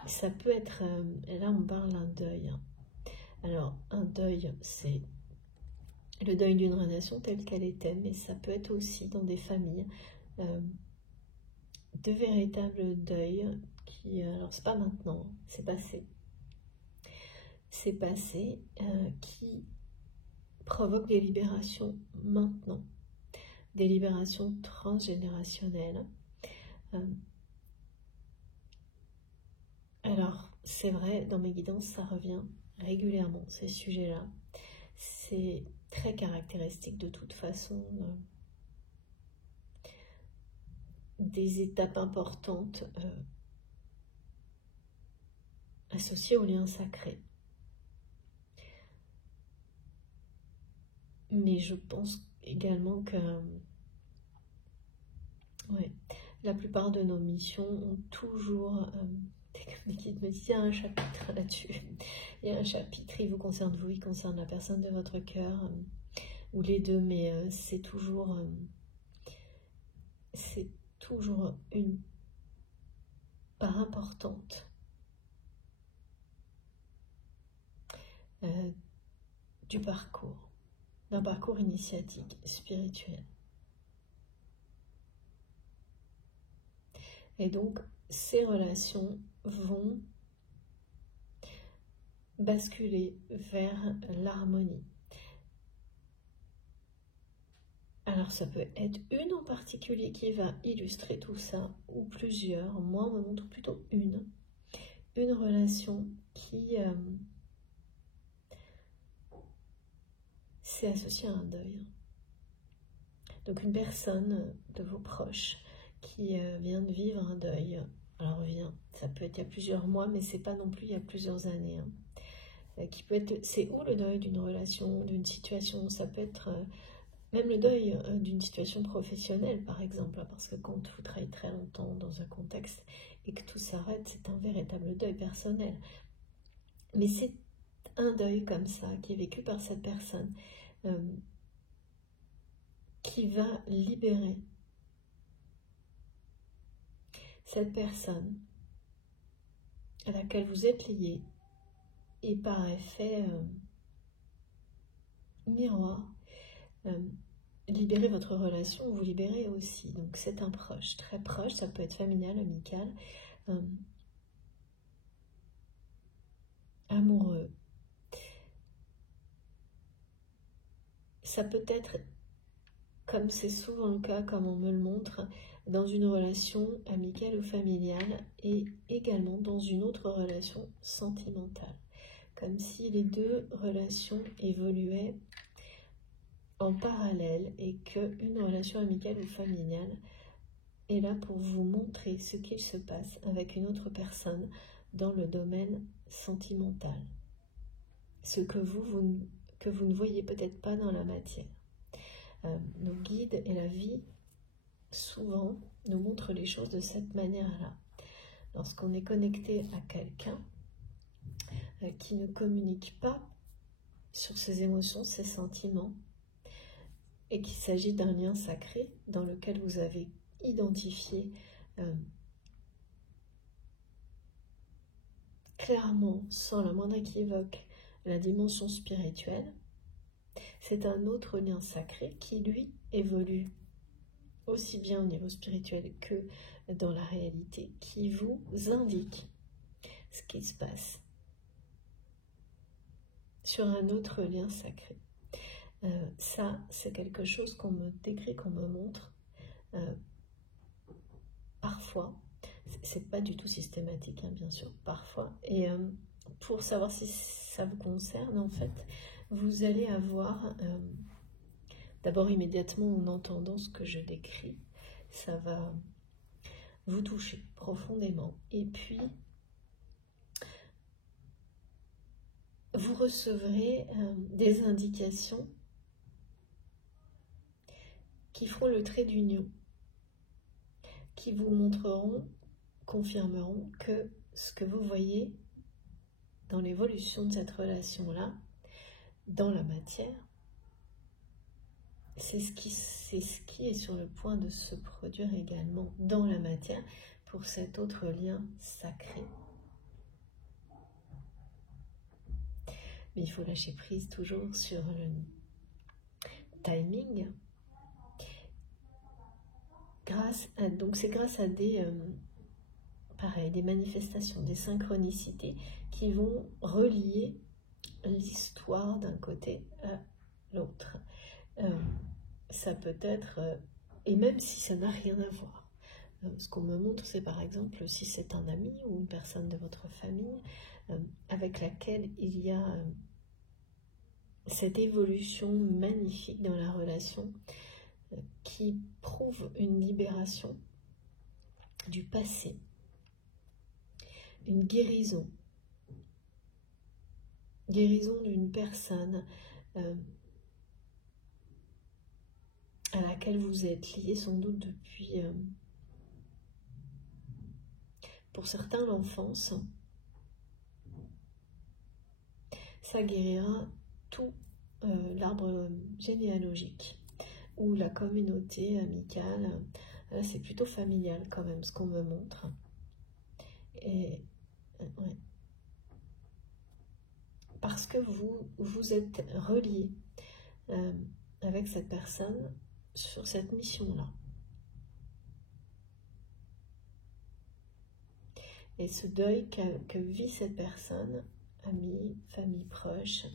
Ça peut être, là on parle d'un deuil. Alors un deuil, c'est le deuil d'une relation telle qu'elle était, mais ça peut être aussi dans des familles de véritables deuils qui, alors c'est pas maintenant, c'est passé. C'est passé, qui provoquent des libérations maintenant, des libérations transgénérationnelles. Alors, c'est vrai, dans mes guidances, ça revient régulièrement, ces sujets-là. C'est très caractéristique de toute façon des étapes importantes associées aux liens sacrés. Mais je pense également que la plupart de nos missions ont toujours... Des guides me disent, il y a un chapitre là-dessus. Il y a un chapitre, il vous concerne vous, il concerne la personne de votre cœur, ou les deux, mais c'est toujours une part importante du parcours, d'un parcours initiatique, spirituel. Et donc, ces relations vont basculer vers l'harmonie. Alors ça peut être une en particulier qui va illustrer tout ça, ou plusieurs. Moi, on me montre plutôt une relation qui s'est associée à un deuil. Donc une personne de vos proches qui vient de vivre un deuil. Alors ça peut être il y a plusieurs mois, mais c'est pas non plus il y a plusieurs années. qui peut être, c'est ou le deuil d'une relation, d'une situation, ça peut être même le deuil d'une situation professionnelle par exemple, parce que quand vous travaillez très longtemps dans un contexte et que tout s'arrête, c'est un véritable deuil personnel. Mais c'est un deuil comme ça qui est vécu par cette personne qui va libérer cette personne à laquelle vous êtes lié, et par effet miroir, libérer votre relation, vous libérez aussi. Donc c'est un proche, très proche, ça peut être familial, amical, amoureux. Ça peut être, comme c'est souvent le cas, comme on me le montre, dans une relation amicale ou familiale, et également dans une autre relation sentimentale. Comme si les deux relations évoluaient en parallèle et qu'une relation amicale ou familiale est là pour vous montrer ce qu'il se passe avec une autre personne dans le domaine sentimental. Ce que vous ne voyez peut-être pas dans la matière. Nos guides et la vie, souvent, nous montrent les choses de cette manière-là. Lorsqu'on est connecté à quelqu'un qui ne communique pas sur ses émotions, ses sentiments, et qu'il s'agit d'un lien sacré dans lequel vous avez identifié clairement, sans la moindre équivoque, la dimension spirituelle, c'est un autre lien sacré qui, lui, évolue aussi bien au niveau spirituel que dans la réalité, qui vous indique ce qui se passe sur un autre lien sacré. Ça, c'est quelque chose qu'on me décrit, qu'on me montre parfois. C'est pas du tout systématique, hein, bien sûr, parfois. Et pour savoir si ça vous concerne, en fait, vous allez avoir, d'abord immédiatement en entendant ce que je décris, ça va vous toucher profondément. Et puis, vous recevrez des indications qui feront le trait d'union, qui vous montreront, confirmeront que ce que vous voyez dans l'évolution de cette relation-là, dans la matière, c'est ce qui est sur le point de se produire également dans la matière pour cet autre lien sacré. Mais il faut lâcher prise toujours sur le timing. Donc c'est grâce à des manifestations, des synchronicités qui vont relier l'histoire d'un côté à l'autre. Ça peut être, et même si ça n'a rien à voir, ce qu'on me montre, c'est par exemple si c'est un ami ou une personne de votre famille avec laquelle il y a cette évolution magnifique dans la relation qui prouve une libération du passé, une guérison d'une personne à laquelle vous êtes lié sans doute depuis, pour certains, l'enfance. Ça guérira tout l'arbre généalogique ou la communauté amicale. Là, c'est plutôt familial quand même ce qu'on me montre. Et ouais. Parce que vous êtes relié avec cette personne sur cette mission-là. Et ce deuil que vit cette personne, amis, famille proche,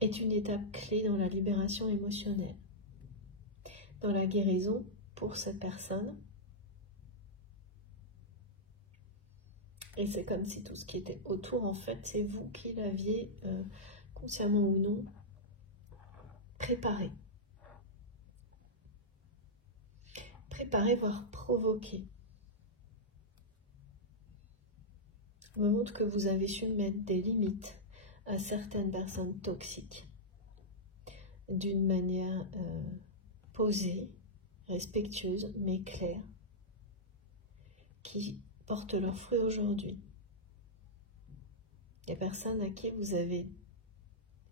est une étape clé dans la libération émotionnelle, dans la guérison pour cette personne. Et c'est comme si tout ce qui était autour, en fait, c'est vous qui l'aviez, consciemment ou non, préparer, voire provoquer. Me montre que vous avez su mettre des limites à certaines personnes toxiques d'une manière posée, respectueuse, mais claire, qui portent leurs fruits aujourd'hui. Des personnes à qui vous avez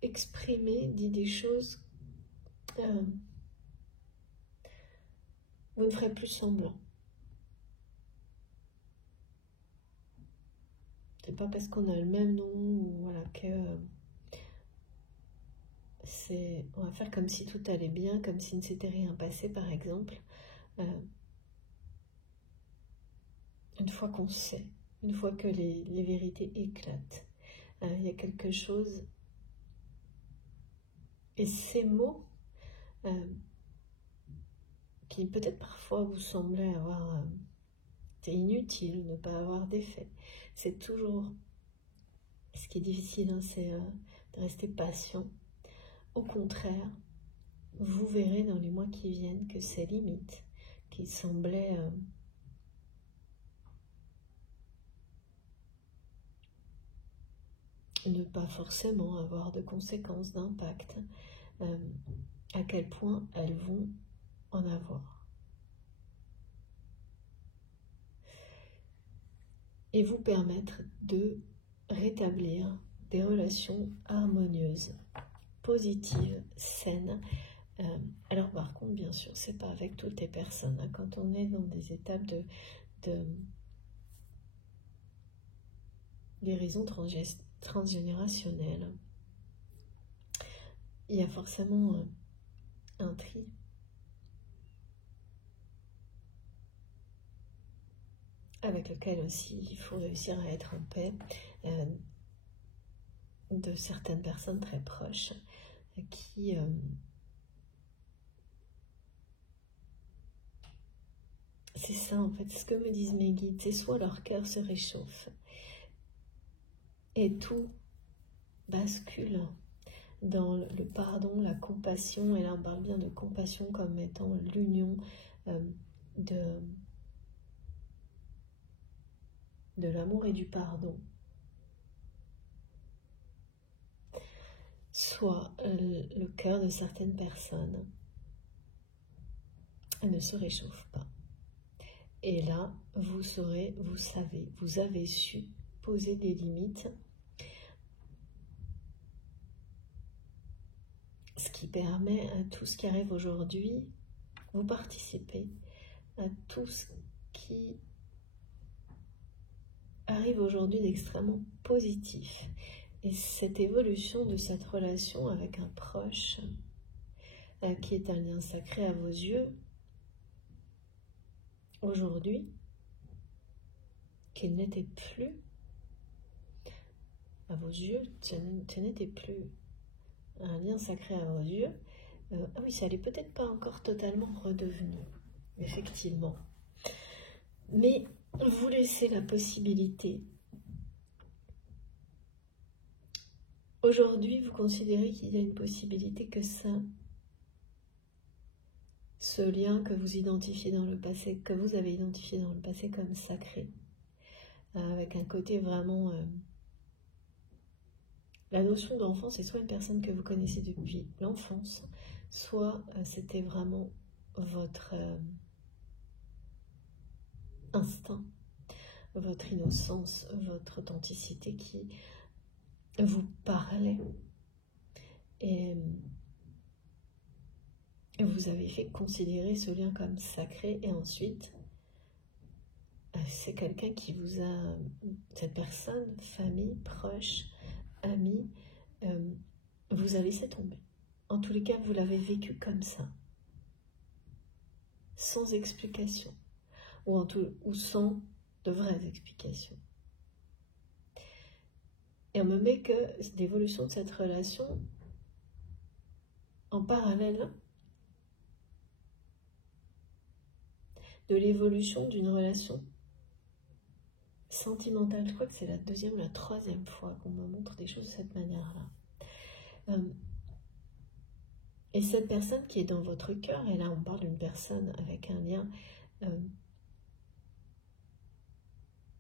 exprimé, dit des choses, vous ne ferez plus semblant. C'est pas parce qu'on a le même nom ou voilà que on va faire comme si tout allait bien, comme s'il ne s'était rien passé par exemple. Une fois qu'on sait, une fois que les vérités éclatent, il y a quelque chose, et ces mots qui peut-être parfois vous semblaient avoir été inutiles, ne pas avoir d'effet, c'est toujours ce qui est difficile, hein, c'est de rester patient. Au contraire, vous verrez dans les mois qui viennent que ces limites qui semblaient ne pas forcément avoir de conséquences, d'impact, à quel point elles vont en avoir. Et vous permettre de rétablir des relations harmonieuses, positives, saines. Alors par contre, bien sûr, c'est pas avec toutes les personnes. Hein. Quand on est dans des étapes de guérison transgénérationnelle, il y a forcément un tri. Avec lequel aussi il faut réussir à être en paix de certaines personnes très proches qui c'est ça en fait, ce que me disent mes guides, c'est soit leur cœur se réchauffe et tout bascule dans le pardon, la compassion, et là on parle bien de compassion comme étant l'union de l'amour et du pardon. Soit le cœur de certaines personnes ne se réchauffe pas. Et là, vous saurez, vous savez, vous avez su poser des limites, ce qui permet à tout ce qui arrive aujourd'hui, vous participez à tout ce qui arrive aujourd'hui d'extrêmement positif. Et cette évolution de cette relation avec un proche, qui est un lien sacré à vos yeux, aujourd'hui, qu'il n'était plus à vos yeux, ce n'était plus un lien sacré à vos yeux, ah oui, ça n'est peut-être pas encore totalement redevenu, effectivement. Mais vous laissez la possibilité. Aujourd'hui, vous considérez qu'il y a une possibilité que ce lien que vous identifiez dans le passé, que vous avez identifié dans le passé comme sacré, avec un côté vraiment... la notion d'enfant, c'est soit une personne que vous connaissez depuis l'enfance, soit c'était vraiment votre instinct, votre innocence, votre authenticité qui vous parlait. Et vous avez fait considérer ce lien comme sacré, et ensuite, c'est quelqu'un qui vous a, cette personne, famille, proche, ami, vous a laissé tomber. En tous les cas, vous l'avez vécu comme ça, sans explication, ou sans de vraies explications. Et on me met que l'évolution de cette relation, en parallèle de l'évolution d'une relation sentimentale. Je crois que c'est la deuxième ou la troisième fois qu'on me montre des choses de cette manière-là. Et cette personne qui est dans votre cœur, et là on parle d'une personne avec un lien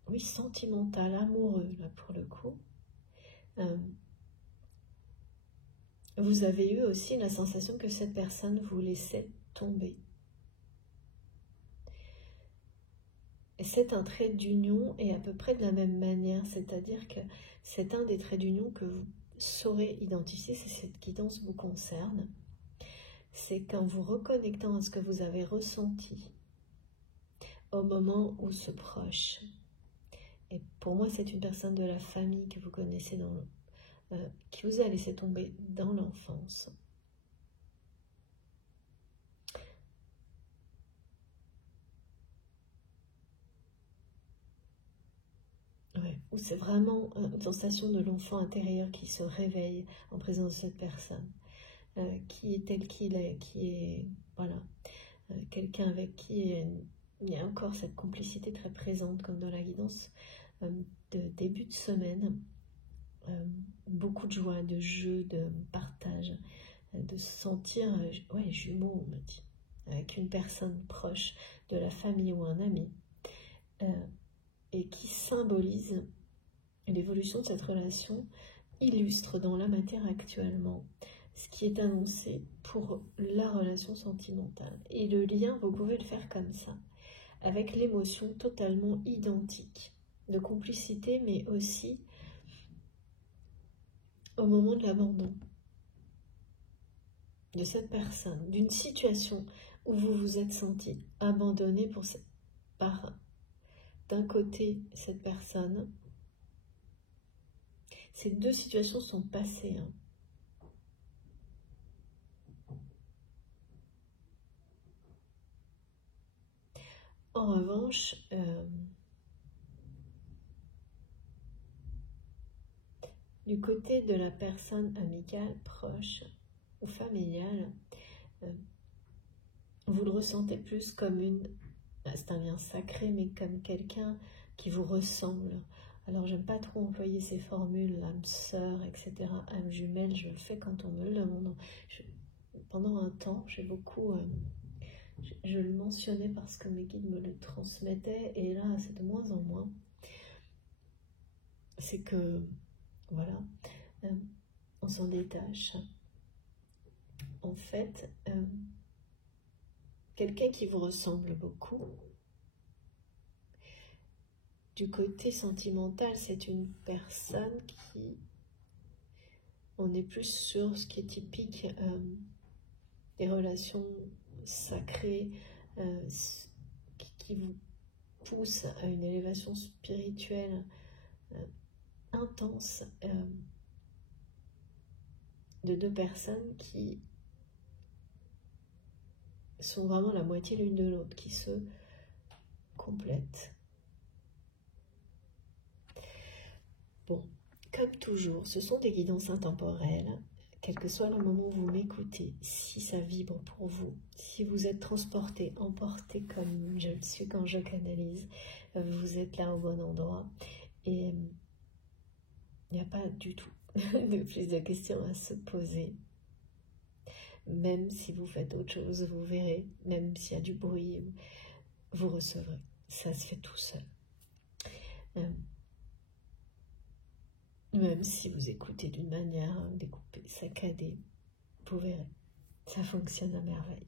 oui, sentimental, amoureux, là, pour le coup. Vous avez eu aussi la sensation que cette personne vous laissait tomber. Et c'est un trait d'union et à peu près de la même manière, c'est-à-dire que c'est un des traits d'union que vous saurez identifier, si cette guidance vous concerne. C'est qu'en vous reconnectant à ce que vous avez ressenti au moment où ce proche, et pour moi c'est une personne de la famille que vous connaissez, qui vous a laissé tomber dans l'enfance. Ouais, où c'est vraiment une sensation de l'enfant intérieur qui se réveille en présence de cette personne, qui est tel qu'il est, qui est, voilà, quelqu'un avec qui il y a encore cette complicité très présente, comme dans la guidance de début de semaine. Beaucoup de joie, de jeu, de partage, de se sentir, ouais, jumeau, on me dit, avec une personne proche de la famille ou un ami, et qui symbolise l'évolution de cette relation, illustre dans la matière actuellement ce qui est annoncé pour la relation sentimentale. Et le lien, vous pouvez le faire comme ça, avec l'émotion totalement identique, de complicité, mais aussi au moment de l'abandon de cette personne, d'une situation où vous vous êtes senti abandonné par d'un côté cette personne. Ces deux situations sont passées. En revanche, du côté de la personne amicale, proche ou familiale, vous le ressentez plus comme c'est un lien sacré, mais comme quelqu'un qui vous ressemble. Alors, j'aime pas trop employer ces formules, âme sœur, etc., âme jumelle, je le fais quand on me le demande. Pendant un temps, j'ai beaucoup... je le mentionnais parce que mes guides me le transmettaient, et là, c'est de moins en moins. C'est que, voilà, on s'en détache. En fait, quelqu'un qui vous ressemble beaucoup, du côté sentimental, c'est une personne qui... On est plus sur ce qui est typique des relations sacrées qui vous poussent à une élévation spirituelle intense de deux personnes qui sont vraiment la moitié l'une de l'autre, qui se complètent. Bon, comme toujours, ce sont des guidances intemporelles, quel que soit le moment où vous m'écoutez, si ça vibre pour vous, si vous êtes transporté, emporté comme je le suis quand je canalise, vous êtes là au bon endroit, et il n'y a pas du tout de plus de questions à se poser. Même si vous faites autre chose, vous verrez, même s'il y a du bruit, vous recevrez. Ça se fait tout seul. Même si vous écoutez d'une manière découpée, saccadée, vous verrez, ça fonctionne à merveille.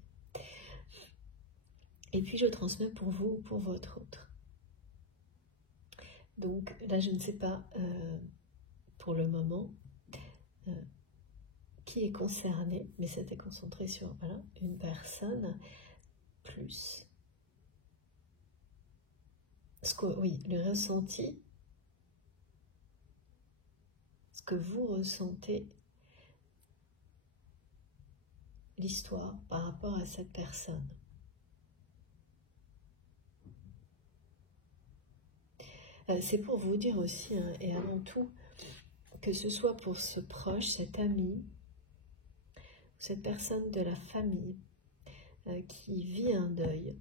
Et puis je transmets pour vous ou pour votre autre. Donc là, je ne sais pas pour le moment qui est concerné, mais c'était concentré sur une personne plus. Oui, le ressenti, ce que vous ressentez, l'histoire par rapport à cette personne. C'est pour vous dire aussi, et avant tout, que ce soit pour ce proche, cet ami, cette personne de la famille qui vit un deuil,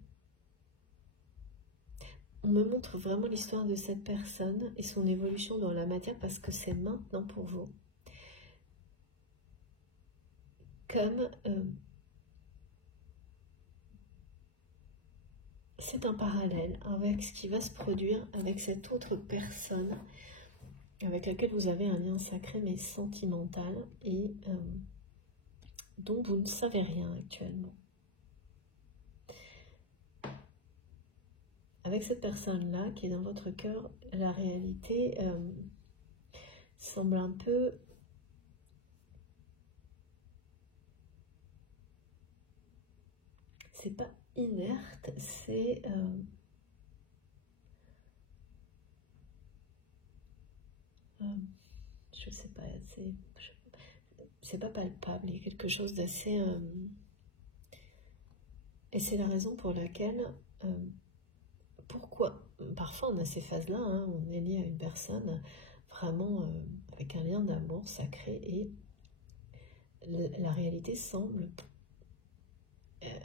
on me montre vraiment l'histoire de cette personne et son évolution dans la matière parce que c'est maintenant pour vous. Comme c'est un parallèle avec ce qui va se produire avec cette autre personne avec laquelle vous avez un lien sacré mais sentimental et dont vous ne savez rien actuellement. Avec cette personne-là qui est dans votre cœur, la réalité semble un peu... C'est pas inerte, c'est... je sais pas, c'est pas palpable, il y a quelque chose d'assez... et c'est la raison pour laquelle... pourquoi parfois on a ces phases-là, hein, on est lié à une personne vraiment avec un lien d'amour sacré et la réalité semble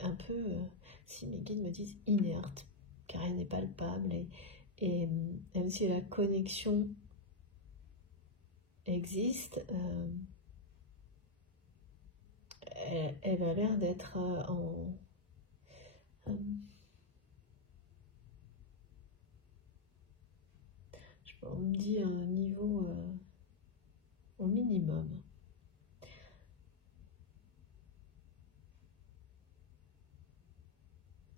un peu, si mes guides me disent, inerte, car rien n'est palpable et même si la connexion existe, elle a l'air d'être on me dit à un niveau au minimum.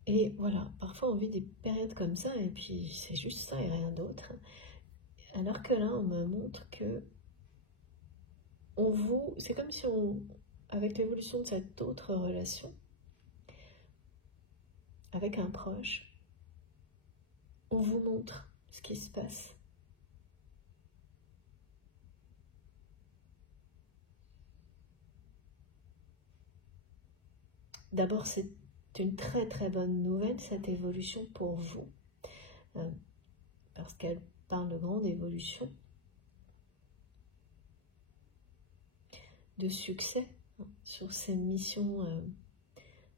Et voilà, parfois on vit des périodes comme ça et puis c'est juste ça et rien d'autre. Alors que là, on me montre que c'est comme si avec l'évolution de cette autre relation, avec un proche, on vous montre ce qui se passe. D'abord, c'est une très très bonne nouvelle, cette évolution pour vous, parce qu'elle parle de grande évolution, de succès sur ces missions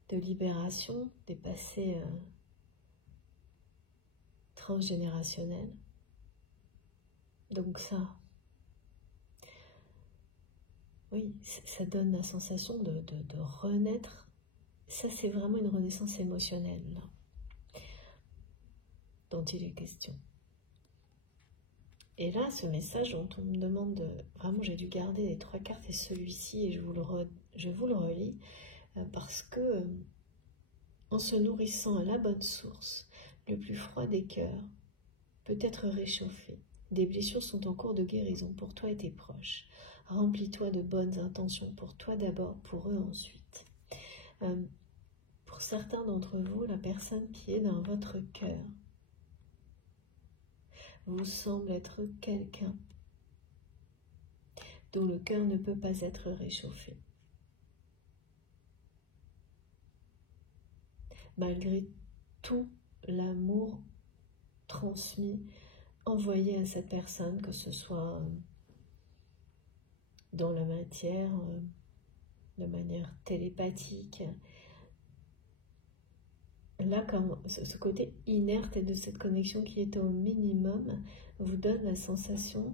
de libération, des passés transgénérationnels. Donc ça, oui, ça donne la sensation de renaître. Ça, c'est vraiment une renaissance émotionnelle, là, dont il est question. Et là, ce message dont on me demande, vraiment j'ai dû garder les 3 cartes et celui-ci, et je vous le relis, parce que en se nourrissant à la bonne source, le plus froid des cœurs peut être réchauffé. Des blessures sont en cours de guérison pour toi et tes proches. Remplis-toi de bonnes intentions pour toi d'abord, pour eux ensuite. Pour certains d'entre vous, la personne qui est dans votre cœur vous semble être quelqu'un dont le cœur ne peut pas être réchauffé. Malgré tout l'amour transmis, envoyé à cette personne, que ce soit dans la matière, de manière télépathique. Là, comme ce côté inerte et de cette connexion qui est au minimum vous donne la sensation,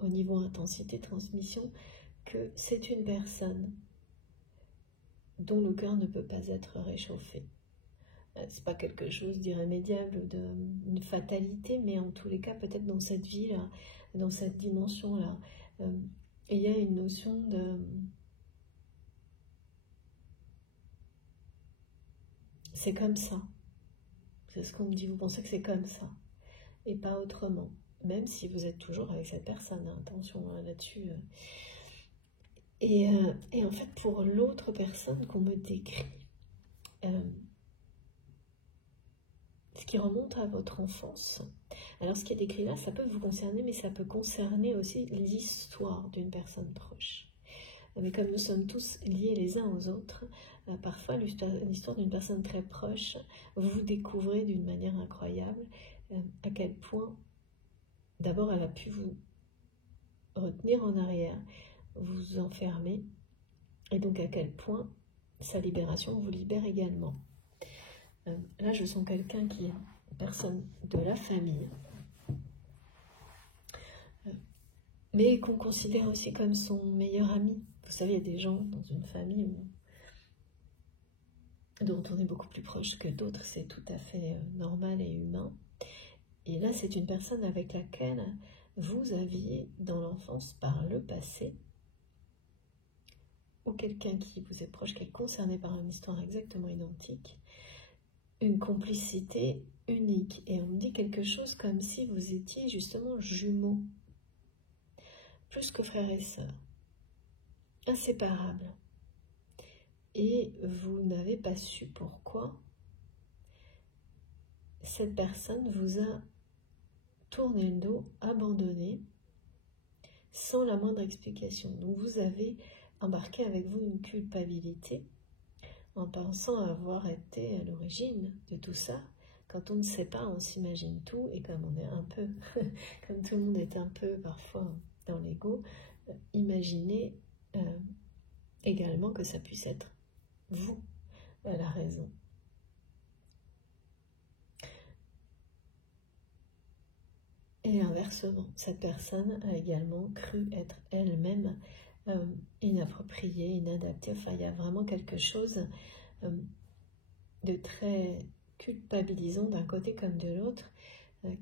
au niveau intensité transmission, que c'est une personne dont le cœur ne peut pas être réchauffé. C'est pas quelque chose d'irrémédiable, d'une fatalité, mais en tous les cas, peut-être dans cette vie-là, dans cette dimension-là, il y a une notion de... C'est comme ça. C'est ce qu'on me dit, vous pensez que c'est comme ça. Et pas autrement. Même si vous êtes toujours avec cette personne, hein, attention là-dessus. Et en fait, pour l'autre personne qu'on me décrit, ce qui remonte à votre enfance, alors ce qui est décrit là, ça peut vous concerner, mais ça peut concerner aussi l'histoire d'une personne proche. Mais comme nous sommes tous liés les uns aux autres, parfois l'histoire d'une personne très proche, vous découvrez d'une manière incroyable à quel point, d'abord elle a pu vous retenir en arrière, vous enfermer, et donc à quel point sa libération vous libère également. Là, je sens quelqu'un qui est une personne de la famille, mais qu'on considère aussi comme son meilleur ami. Vous savez, il y a des gens dans une famille où dont on est beaucoup plus proche que d'autres, c'est tout à fait normal et humain. Et là, c'est une personne avec laquelle vous aviez dans l'enfance, par le passé, ou quelqu'un qui vous est proche, qui est concerné par une histoire exactement identique, une complicité unique. Et on me dit quelque chose comme si vous étiez justement jumeaux, plus que frères et sœurs, inséparables. Et vous n'avez pas su pourquoi cette personne vous a tourné le dos, abandonné, sans la moindre explication. Donc vous avez embarqué avec vous une culpabilité en pensant avoir été à l'origine de tout ça. Quand on ne sait pas, on s'imagine tout, et comme on est un peu, comme tout le monde est un peu parfois dans l'ego, imaginez également que ça puisse être vous la raison. Et inversement, cette personne a également cru être elle-même inappropriée, inadaptée. Enfin, il y a vraiment quelque chose de très culpabilisant d'un côté comme de l'autre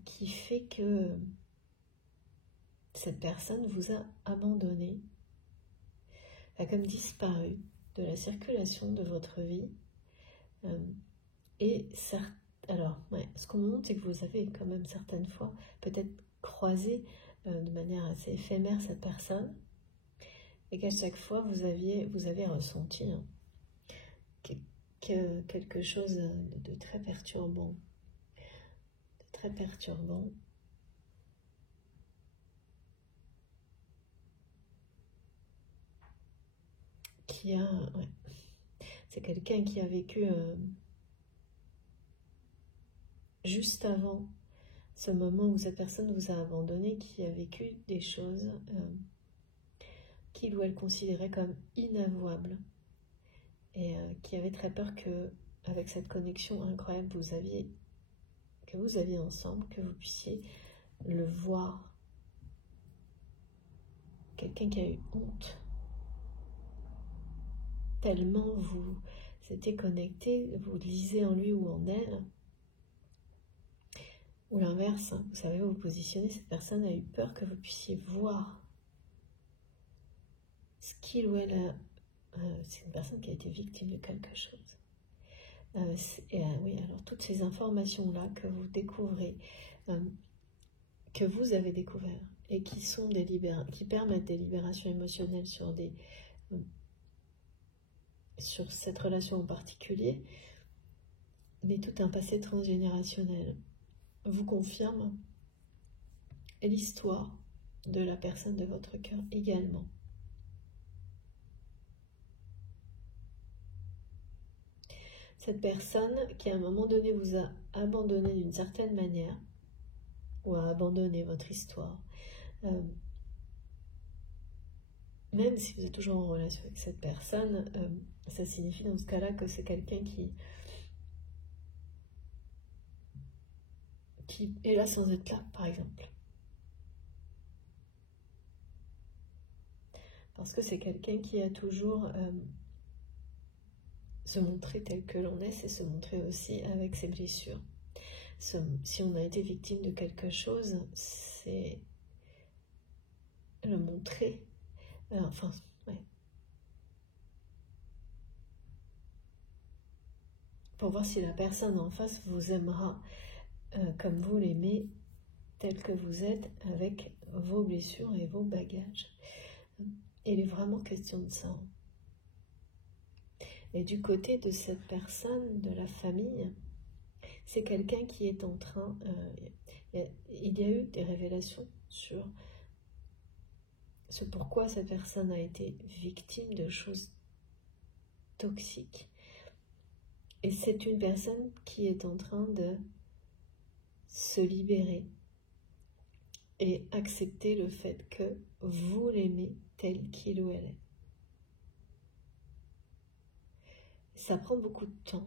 qui fait que cette personne vous a abandonné, a comme disparu de la circulation de votre vie. Et certes, alors, ce qu'on me montre, c'est que vous avez quand même certaines fois peut-être croisé de manière assez éphémère cette personne, et qu'à chaque fois vous avez ressenti quelque chose de très perturbant, qui a, c'est quelqu'un qui a vécu juste avant ce moment où cette personne vous a abandonné, qui a vécu des choses qu'il ou elle considérait comme inavouables, et qui avait très peur que, avec cette connexion incroyable que vous aviez ensemble, que vous puissiez le voir. Quelqu'un qui a eu honte, tellement vous étiez connecté, vous lisez en lui ou en elle. Ou l'inverse, vous savez vous positionner, cette personne a eu peur que vous puissiez voir ce qu'il ou elle a. C'est une personne qui a été victime de quelque chose. Oui, alors toutes ces informations-là que vous découvrez, que vous avez découvert, et qui sont qui permettent des libérations émotionnelles sur cette relation en particulier, mais tout un passé transgénérationnel vous confirme l'histoire de la personne de votre cœur également. Cette personne qui à un moment donné vous a abandonné d'une certaine manière, ou a abandonné votre histoire, même si vous êtes toujours en relation avec cette personne, ça signifie dans ce cas-là que c'est quelqu'un qui est là sans être là, par exemple. Parce que c'est quelqu'un qui a toujours se montrer tel que l'on est, c'est se montrer aussi avec ses blessures. Si on a été victime de quelque chose, c'est le montrer. Enfin, ouais. Pour voir si la personne en face vous aimera comme vous l'aimez, tel que vous êtes, avec vos blessures et vos bagages. Il est vraiment question de ça. Et du côté de cette personne, de la famille, c'est quelqu'un qui est en train... il y a eu des révélations sur ce pourquoi cette personne a été victime de choses toxiques. Et c'est une personne qui est en train de se libérer et accepter le fait que vous l'aimez tel qu'il ou elle est. Ça prend beaucoup de temps.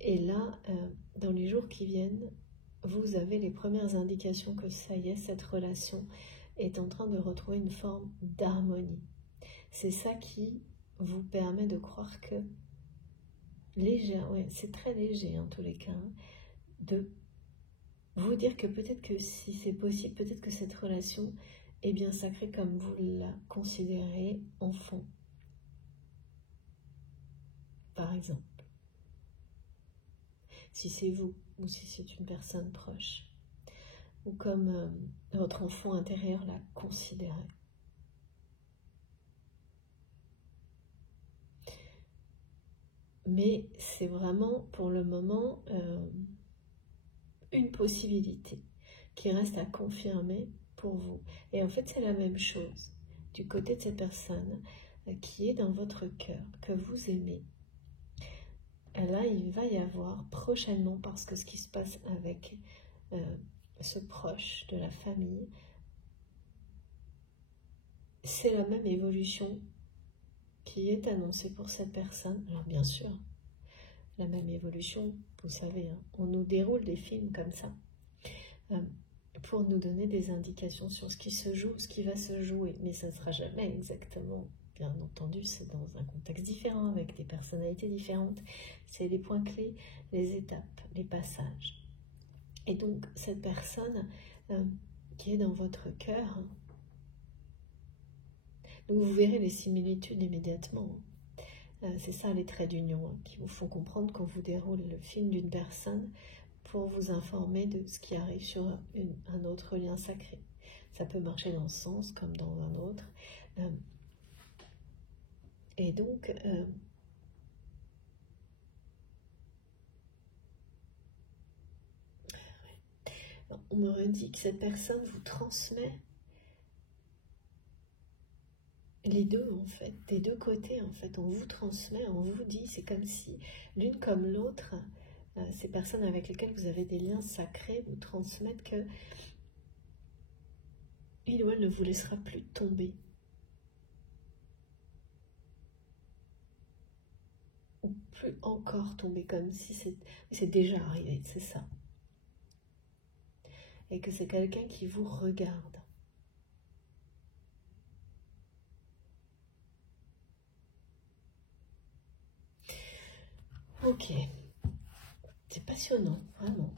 Et là, dans les jours qui viennent, vous avez les premières indications que ça y est, cette relation est en train de retrouver une forme d'harmonie. C'est ça qui vous permet de croire que légère, ouais, c'est très léger en tous les cas, hein, de vous dire que peut-être que si c'est possible, peut-être que cette relation est bien sacrée comme vous la considérez enfant, par exemple. Si c'est vous ou si c'est une personne proche, ou comme votre enfant intérieur l'a considéré. Mais c'est vraiment pour le moment une possibilité qui reste à confirmer pour vous. Et en fait, c'est la même chose du côté de cette personne qui est dans votre cœur, que vous aimez. Et là, il va y avoir prochainement, parce que ce qui se passe avec ce proche de la famille, c'est la même évolution qui est annoncée pour cette personne. Alors bien sûr, la même évolution, vous savez, hein, on nous déroule des films comme ça, pour nous donner des indications sur ce qui se joue, ce qui va se jouer. Mais ça ne sera jamais exactement, bien entendu, c'est dans un contexte différent, avec des personnalités différentes. C'est les points clés, les étapes, les passages. Et donc, cette personne qui est dans votre cœur, donc vous verrez les similitudes immédiatement. C'est ça les traits d'union, hein, qui vous font comprendre qu'on vous déroule le film d'une personne pour vous informer de ce qui arrive sur un autre lien sacré. Ça peut marcher dans ce sens comme dans un autre. Et donc, on me redit que cette personne vous transmet les deux, en fait, des deux côtés, en fait. On vous transmet, on vous dit, c'est comme si l'une comme l'autre, ces personnes avec lesquelles vous avez des liens sacrés vous transmettent que il ou elle ne vous laissera plus tomber. Ou plus encore tomber, comme si c'est déjà arrivé, c'est ça. Et que c'est quelqu'un qui vous regarde. Ok, c'est passionnant, vraiment.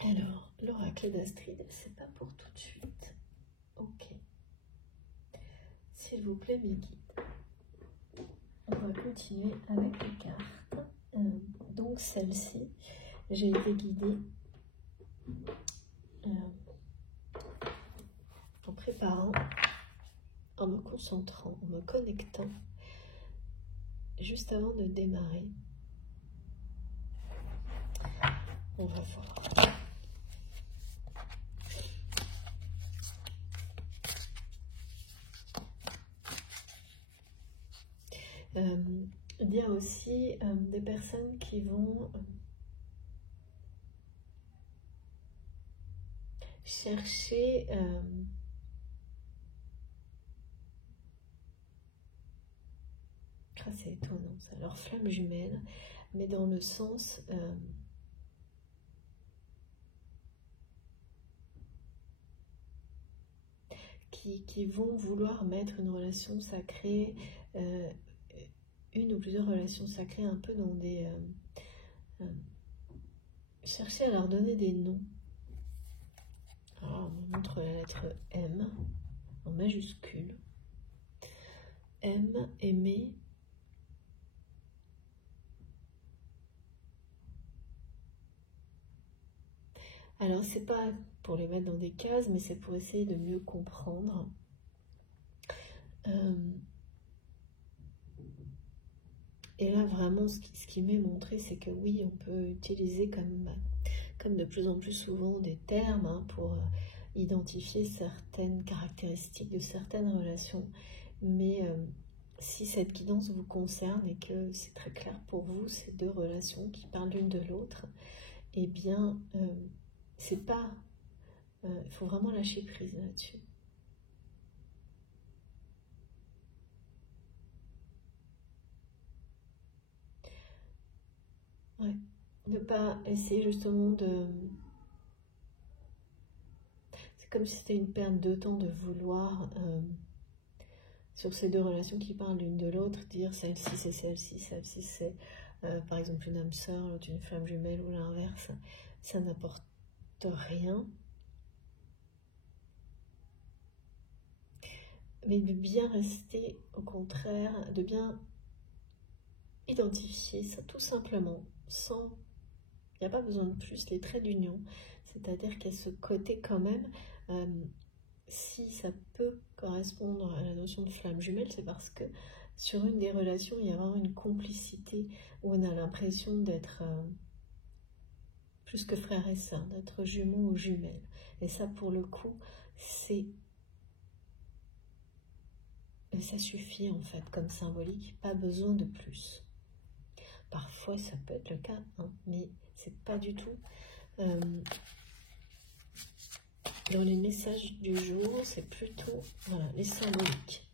Alors, l'oracle d'Astrid, c'est pas pour tout de suite. Ok. S'il vous plaît, mes guides. On va continuer avec les cartes. Donc, celle-ci, j'ai été guidée en préparant, en me concentrant, en me connectant, juste avant de démarrer. On va voir. Il y a aussi des personnes qui vont chercher c'est étonnant ça, leur flamme jumelle, mais dans le sens qui vont vouloir mettre une relation sacrée, une ou plusieurs relations sacrées un peu dans des... chercher à leur donner des noms. Alors on me montre la lettre M en majuscule. M, aimer. Alors c'est pas pour les mettre dans des cases, mais c'est pour essayer de mieux comprendre. Et là vraiment ce qui m'est montré, c'est que oui, on peut utiliser comme de plus en plus souvent des termes pour identifier certaines caractéristiques de certaines relations, mais si cette guidance vous concerne et que c'est très clair pour vous, ces deux relations qui parlent l'une de l'autre, eh bien c'est pas, il faut vraiment lâcher prise là-dessus. Ouais. Ne pas essayer justement de... C'est comme si c'était une perte de temps de vouloir sur ces deux relations qui parlent l'une de l'autre, dire celle-ci c'est celle-ci, celle-ci c'est par exemple une âme sœur, l'autre une flamme jumelle ou l'inverse, ça n'apporte rien. Mais de bien rester, au contraire, de bien identifier ça tout simplement, sans, il n'y a pas besoin de plus, les traits d'union, c'est-à-dire qu'il y a ce côté quand même, si ça peut correspondre à la notion de flamme jumelle, c'est parce que sur une des relations, il y a vraiment une complicité où on a l'impression d'être plus que frère et sœur, d'être jumeaux ou jumelles. Et ça, pour le coup, ça suffit en fait comme symbolique, pas besoin de plus. Parfois, ça peut être le cas, hein, mais c'est pas du tout. Dans les messages du jour, c'est plutôt voilà, les symboliques.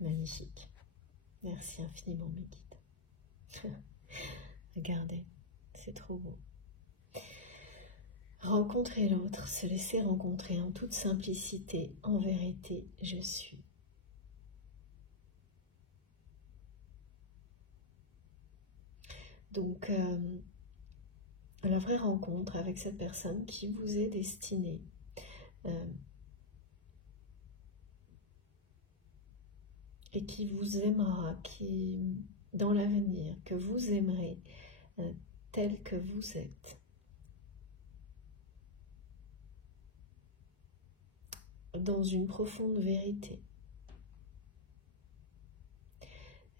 Magnifique. Merci infiniment, mes guides. Regardez, c'est trop beau. Rencontrer l'autre, se laisser rencontrer en toute simplicité, en vérité, je suis. Donc, la vraie rencontre avec cette personne qui vous est destinée, et qui vous aimera, qui, dans l'avenir, que vous aimerez tel que vous êtes. Dans une profonde vérité.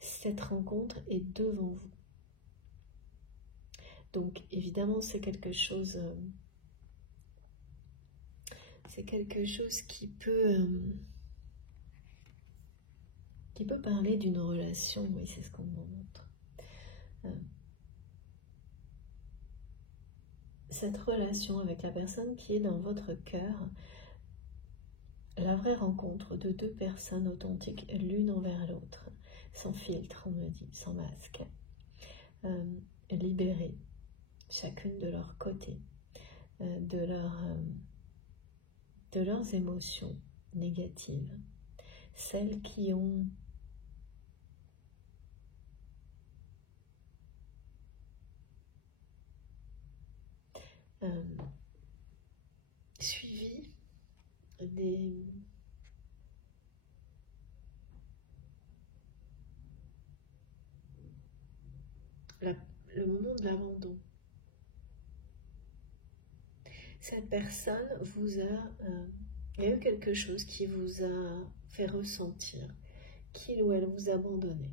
Cette rencontre est devant vous. Donc évidemment c'est quelque chose qui peut parler d'une relation, oui c'est ce qu'on me montre. Cette relation avec la personne qui est dans votre cœur, la vraie rencontre de deux personnes authentiques l'une envers l'autre, sans filtre on me dit, sans masque, libérées, chacune de leur côté, de leurs émotions négatives, celles qui ont suivi le moment de l'abandon. Cette personne vous a, il y a eu quelque chose qui vous a fait ressentir qu'il ou elle vous a abandonné.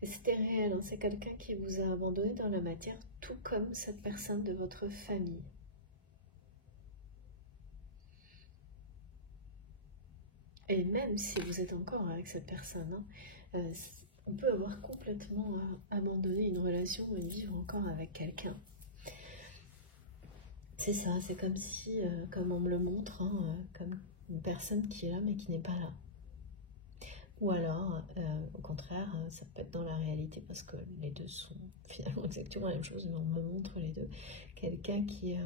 Et c'était réel, hein, c'est quelqu'un qui vous a abandonné dans la matière, tout comme cette personne de votre famille. Et même si vous êtes encore avec cette personne, hein, on peut avoir complètement abandonné une relation et vivre encore avec quelqu'un. C'est ça, c'est comme si, comme on me le montre, hein, comme une personne qui est là mais qui n'est pas là. Ou alors, au contraire, ça peut être dans la réalité parce que les deux sont finalement exactement la même chose, mais on me montre les deux. Quelqu'un qui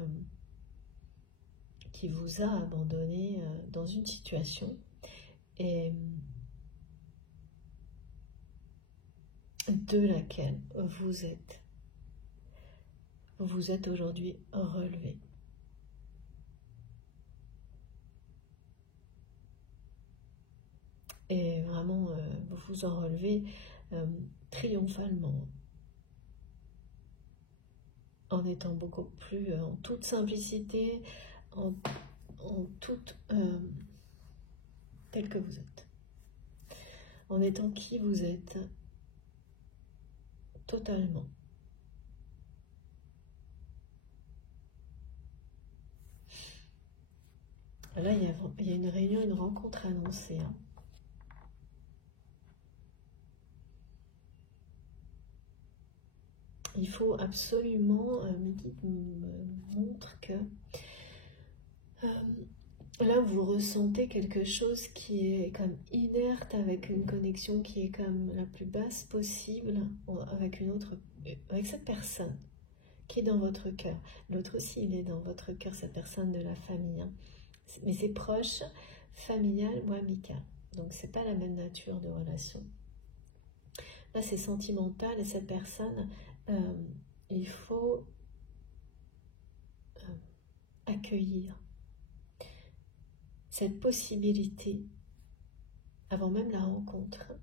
vous a abandonné dans une situation et de laquelle vous êtes aujourd'hui relevé. Et vraiment, vous vous en relevez triomphalement, en étant beaucoup plus en toute simplicité, en toute tel que vous êtes, en étant qui vous êtes totalement. Là, il y a une réunion, une rencontre annoncée. Hein. Il faut absolument, mes guides me montrent que là, vous ressentez quelque chose qui est comme inerte, avec une connexion qui est comme la plus basse possible avec cette personne qui est dans votre cœur. L'autre aussi, il est dans votre cœur, cette personne de la famille. Hein. Mais c'est proche, familial ou amical. Donc, c'est pas la même nature de relation. Là, c'est sentimental et cette personne, il faut accueillir cette possibilité avant même la rencontre,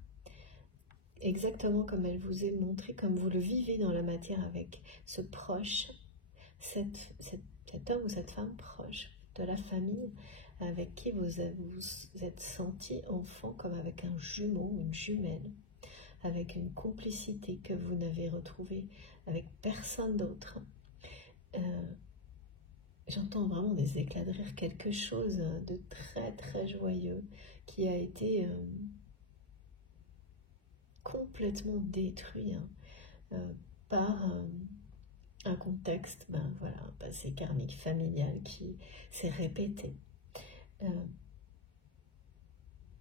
exactement comme elle vous est montrée, comme vous le vivez dans la matière avec ce proche, cet homme ou cette femme proche de la famille avec qui vous êtes senti enfant comme avec un jumeau ou une jumelle, avec une complicité que vous n'avez retrouvée avec personne d'autre. J'entends vraiment des éclats de rire, quelque chose de très très joyeux qui a été complètement détruit par un contexte, voilà, un passé karmique familial qui s'est répété.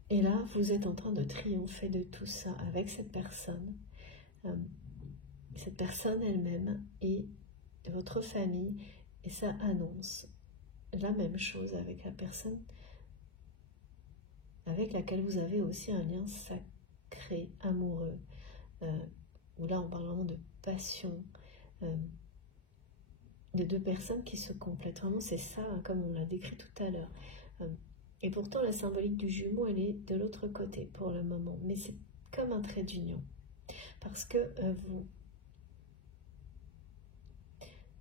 Et là, vous êtes en train de triompher de tout ça avec cette personne elle-même et votre famille, et ça annonce la même chose avec la personne avec laquelle vous avez aussi un lien sacré, amoureux, où là on parle vraiment de passion, de deux personnes qui se complètent. Vraiment, c'est ça, comme on l'a décrit tout à l'heure. Et pourtant, la symbolique du jumeau, elle est de l'autre côté pour le moment. Mais c'est comme un trait d'union. Parce que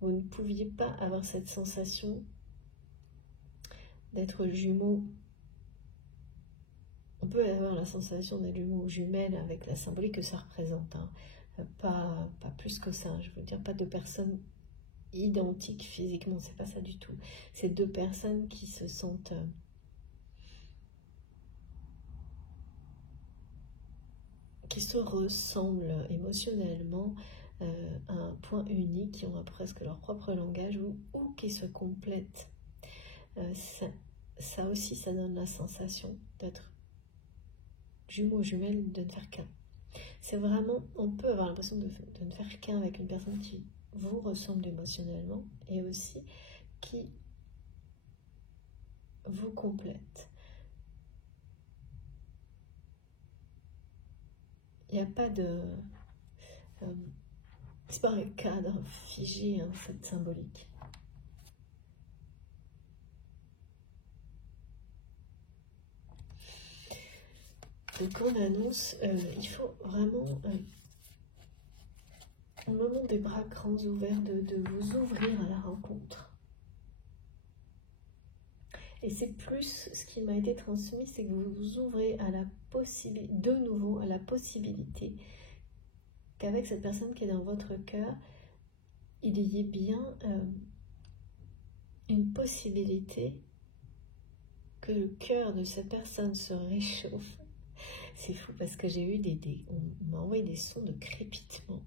vous ne pouviez pas avoir cette sensation d'être jumeau. On peut avoir la sensation d'être jumeau ou jumelle avec la symbolique que ça représente. Hein. Pas plus que ça. Je veux dire, pas deux personnes identiques physiquement. C'est pas ça du tout. C'est deux personnes qui se sentent... qui se ressemblent émotionnellement à un point unique, qui ont presque leur propre langage ou qui se complètent. Ça aussi, ça donne la sensation d'être jumeau, jumelle, de ne faire qu'un. C'est vraiment, on peut avoir l'impression de ne faire qu'un avec une personne qui vous ressemble émotionnellement et aussi qui vous complète. Il n'y a pas de... c'est pas un cadre figé, hein, cette symbolique. Donc on annonce, il faut vraiment, au moment des bras grands ouverts, de vous ouvrir à la rencontre. Et c'est plus ce qui m'a été transmis, c'est que vous vous ouvrez à la possibilité, de nouveau à la possibilité qu'avec cette personne qui est dans votre cœur, il y ait bien une possibilité que le cœur de cette personne se réchauffe. C'est fou parce que j'ai eu on m'a envoyé des sons de crépitement.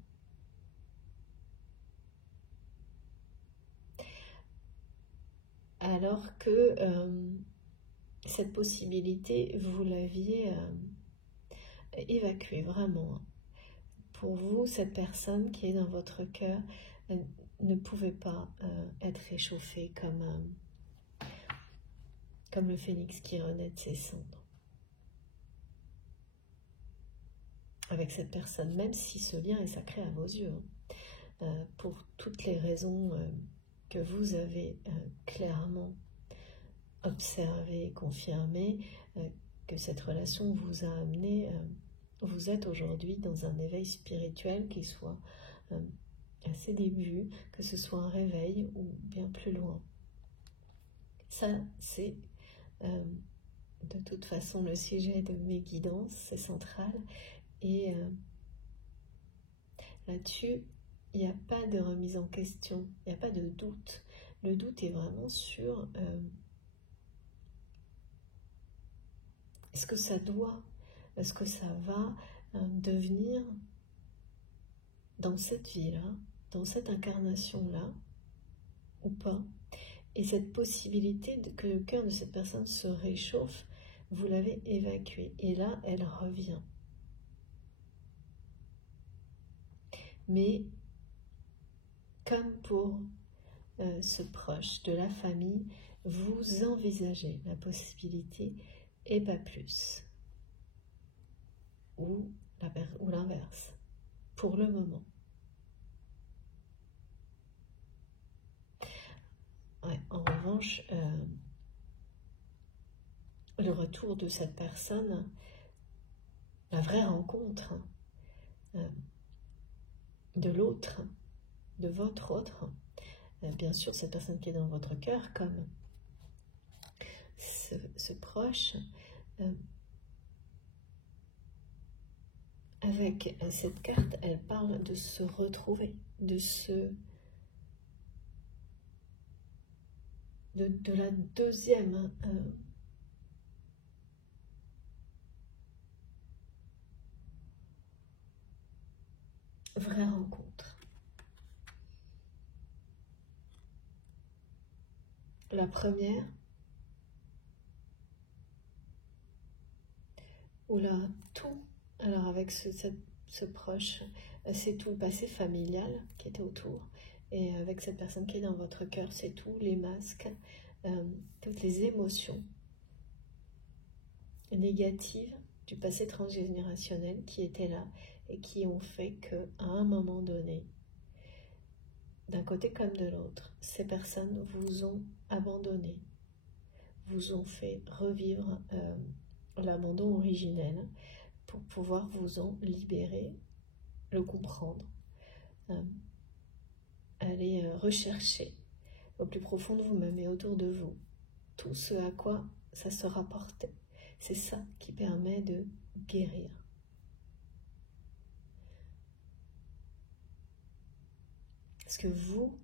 Alors que cette possibilité, vous l'aviez évacuée vraiment. Pour vous, cette personne qui est dans votre cœur ne pouvait pas être réchauffée comme le phénix qui renaît de ses cendres. Avec cette personne, même si ce lien est sacré à vos yeux, pour toutes les raisons que vous avez clairement observées, confirmées, que cette relation vous a amené, vous êtes aujourd'hui dans un éveil spirituel qui soit à ses débuts, que ce soit un réveil ou bien plus loin. Ça, c'est de toute façon le sujet de mes guidances, c'est central. Et là-dessus, il n'y a pas de remise en question, il n'y a pas de doute. Le doute est vraiment sur est-ce que ça doit, est-ce que ça va devenir dans cette vie-là, dans cette incarnation-là, ou pas. Et cette possibilité que le cœur de cette personne se réchauffe, vous l'avez évacuée. Et là, elle revient. Mais comme pour ce proche de la famille, vous envisagez la possibilité et pas plus. Ou l'inverse, pour le moment. Ouais, en revanche, le retour de cette personne, la vraie rencontre de l'autre, de votre autre, bien sûr cette personne qui est dans votre cœur, comme ce proche, avec cette carte, elle parle de se retrouver, de la deuxième vraie rencontre. La première, où là, tout, alors avec ce proche, c'est tout le passé familial qui était autour, et avec cette personne qui est dans votre cœur, c'est tous les masques, toutes les émotions négatives du passé transgénérationnel qui étaient là et qui ont fait qu'à un moment donné, d'un côté comme de l'autre, ces personnes vous ont abandonné, vous ont fait revivre l'abandon originel pour pouvoir vous en libérer, le comprendre, aller rechercher au plus profond de vous-même et autour de vous tout ce à quoi ça se rapportait. C'est ça qui permet de guérir. Parce que vous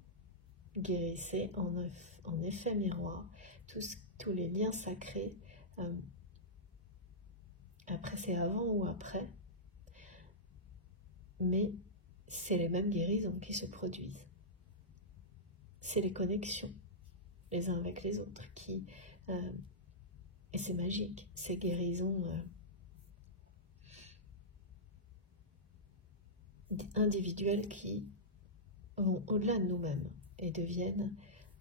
guérissez en effet miroir tous les liens sacrés. Après, c'est avant ou après, mais c'est les mêmes guérisons qui se produisent. C'est les connexions les uns avec les autres et c'est magique, ces guérisons individuelles qui vont au-delà de nous-mêmes et deviennent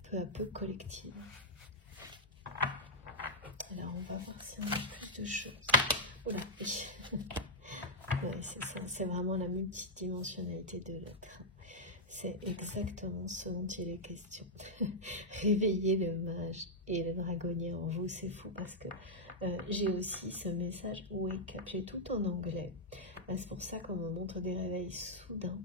peu à peu collectives. Alors on va voir si on a plus de choses. Oula, oui. Ouais, c'est ça, c'est vraiment la multidimensionnalité de l'être. C'est exactement ce dont il est question. Réveiller le mage et le dragonnier en vous, c'est fou parce que j'ai aussi ce message Wake Up, j'ai tout en anglais. C'est pour ça qu'on me montre des réveils soudains.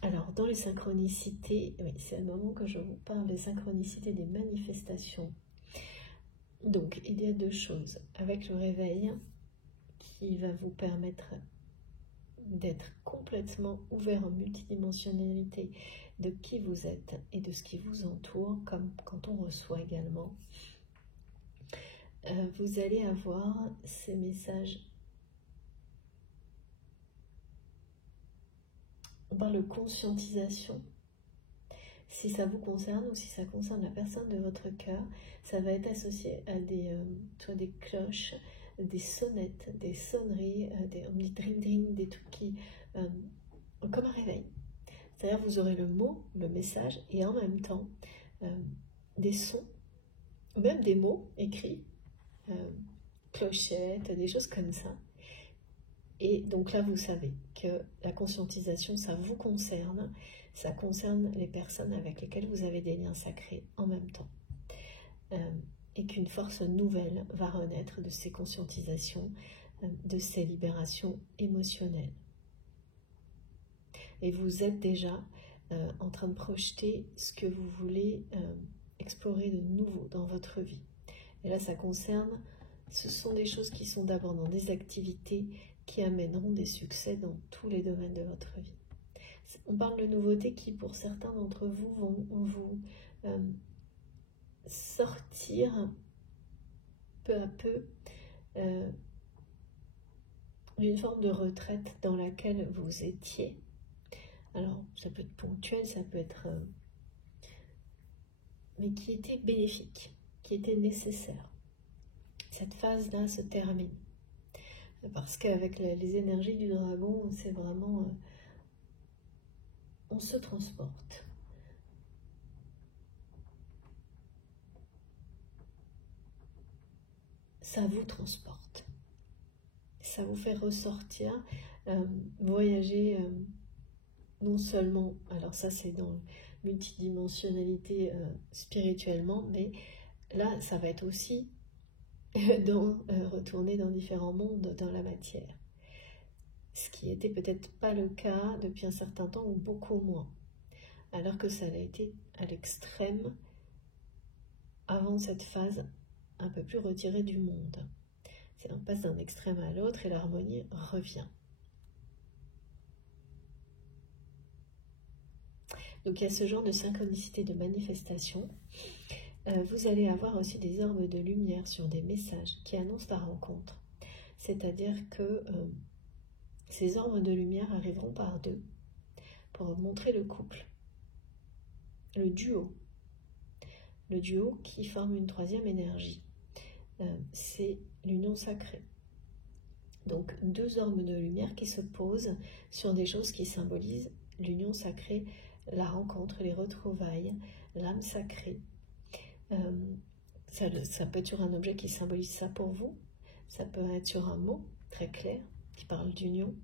Alors, dans les synchronicités, oui, c'est le moment que je vous parle des synchronicités des manifestations. Donc, il y a deux choses. Avec le réveil, qui va vous permettre d'être complètement ouvert en multidimensionnalité de qui vous êtes et de ce qui vous entoure, comme quand on reçoit également. Vous allez avoir ces messages. On parle de conscientisation. Si ça vous concerne ou si ça concerne la personne de votre cœur, ça va être associé à des cloches, des sonnettes, des sonneries, on dit dring dring, des trucs qui, comme un réveil. C'est-à-dire vous aurez le mot, le message, et en même temps des sons, ou même des mots écrits, clochettes, des choses comme ça. Et donc là, vous savez que la conscientisation, ça vous concerne, ça concerne les personnes avec lesquelles vous avez des liens sacrés en même temps. Et qu'une force nouvelle va renaître de ces conscientisations, de ces libérations émotionnelles. Et vous êtes déjà en train de projeter ce que vous voulez explorer de nouveau dans votre vie. Et là, ça concerne, ce sont des choses qui sont d'abord dans des activités qui amèneront des succès dans tous les domaines de votre vie. On parle de nouveautés qui, pour certains d'entre vous, vont vous sortir peu à peu d'une forme de retraite dans laquelle vous étiez. Alors, ça peut être ponctuel, ça peut être... mais qui était bénéfique, qui était nécessaire. cette phase-là se termine. Parce qu'avec les énergies du dragon, c'est vraiment... on se transporte. Ça vous transporte. Ça vous fait ressortir, voyager non seulement, alors ça c'est dans multidimensionnalité spirituellement, mais là ça va être aussi retourner dans différents mondes dans la matière. Ce qui n'était peut-être pas le cas depuis un certain temps ou beaucoup moins. Alors que ça a été à l'extrême avant cette phase un peu plus retirée du monde. On passe d'un extrême à l'autre et l'harmonie revient. Donc il y a ce genre de synchronicité de manifestation. Vous allez avoir aussi des orbes de lumière sur des messages qui annoncent la rencontre. C'est-à-dire que ces orbes de lumière arriveront par deux pour montrer le couple, le duo qui forme une troisième énergie. C'est l'union sacrée. Donc deux orbes de lumière qui se posent sur des choses qui symbolisent l'union sacrée, la rencontre, les retrouvailles, l'âme sacrée. Ça peut être sur un objet qui symbolise ça pour vous, ça peut être sur un mot très clair qui parle d'union.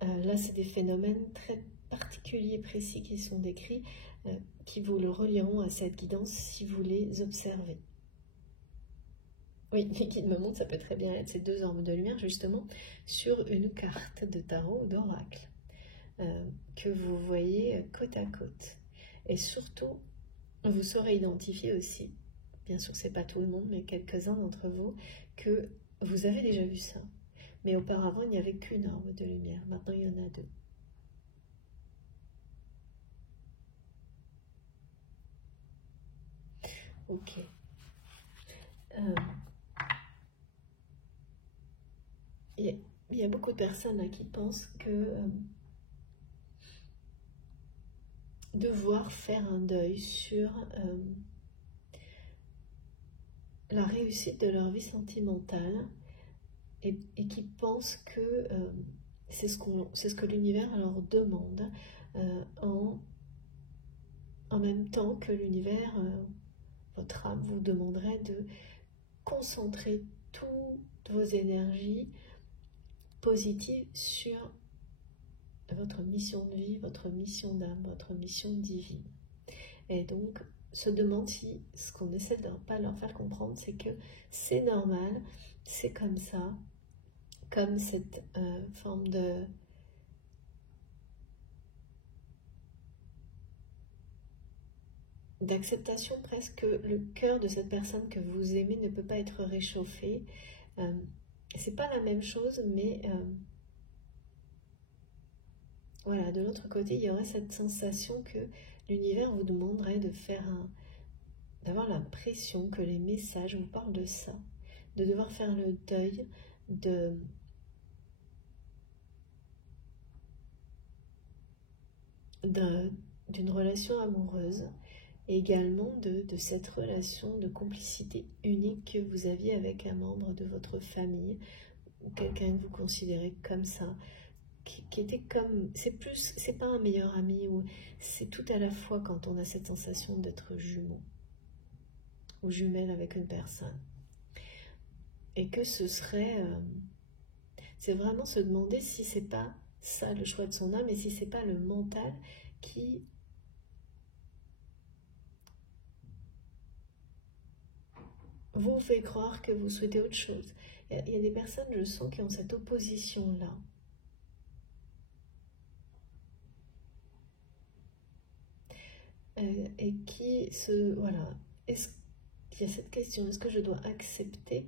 Là, c'est des phénomènes très particuliers, précis qui sont décrits, qui vous le relieront à cette guidance si vous les observez. Oui, les guides me montrent, ça peut très bien être ces deux orbes de lumière justement sur une carte de tarot ou d'oracle que vous voyez côte à côte. Et surtout, vous saurez identifier aussi, bien sûr c'est pas tout le monde, mais quelques-uns d'entre vous, que vous avez déjà vu ça. Mais auparavant, il n'y avait qu'une orbe de lumière. Maintenant, il y en a deux. Ok. Il y a beaucoup de personnes là, qui pensent que devoir faire un deuil sur la réussite de leur vie sentimentale et qui pensent que c'est ce que l'univers leur demande en même temps que l'univers, votre âme vous demanderait de concentrer toutes vos énergies positives sur votre mission de vie, votre mission d'âme, votre mission divine. Et donc, se demande si ce qu'on essaie de ne pas leur faire comprendre, c'est que c'est normal, c'est comme ça, comme cette forme d'acceptation presque que le cœur de cette personne que vous aimez ne peut pas être réchauffé. C'est pas la même chose, mais voilà, de l'autre côté, il y aurait cette sensation que l'univers vous demanderait de faire d'avoir l'impression que les messages vous parlent de ça, de devoir faire le deuil d'une relation amoureuse et également de cette relation de complicité unique que vous aviez avec un membre de votre famille ou quelqu'un que vous considérez comme ça, qui était comme, c'est pas un meilleur ami, ou c'est tout à la fois quand on a cette sensation d'être jumeau ou jumelle avec une personne. Et que ce serait, c'est vraiment se demander si c'est pas ça le choix de son âme et si c'est pas le mental qui vous fait croire que vous souhaitez autre chose. Il y a des personnes, je sens, qui ont cette opposition-là. Et qui voilà, est-ce qu'il y a cette question, est-ce que je dois accepter,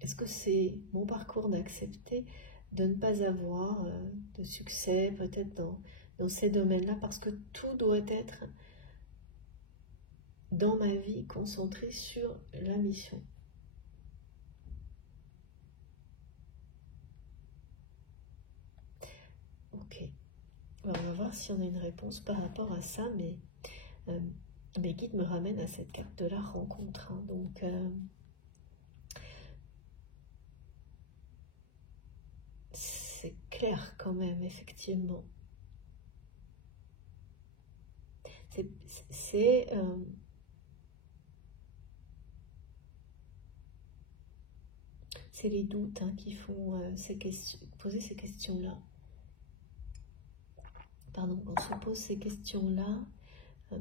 est-ce que c'est mon parcours d'accepter de ne pas avoir de succès peut-être dans ces domaines-là, parce que tout doit être dans ma vie concentré sur la mission. Ok. Alors, on va voir si on a une réponse par rapport à ça, mais mes guides me ramènent à cette carte de la rencontre. Hein. Donc, c'est clair quand même, effectivement. C'est les doutes qui font poser ces questions-là. Pardon, on se pose ces questions-là. Mais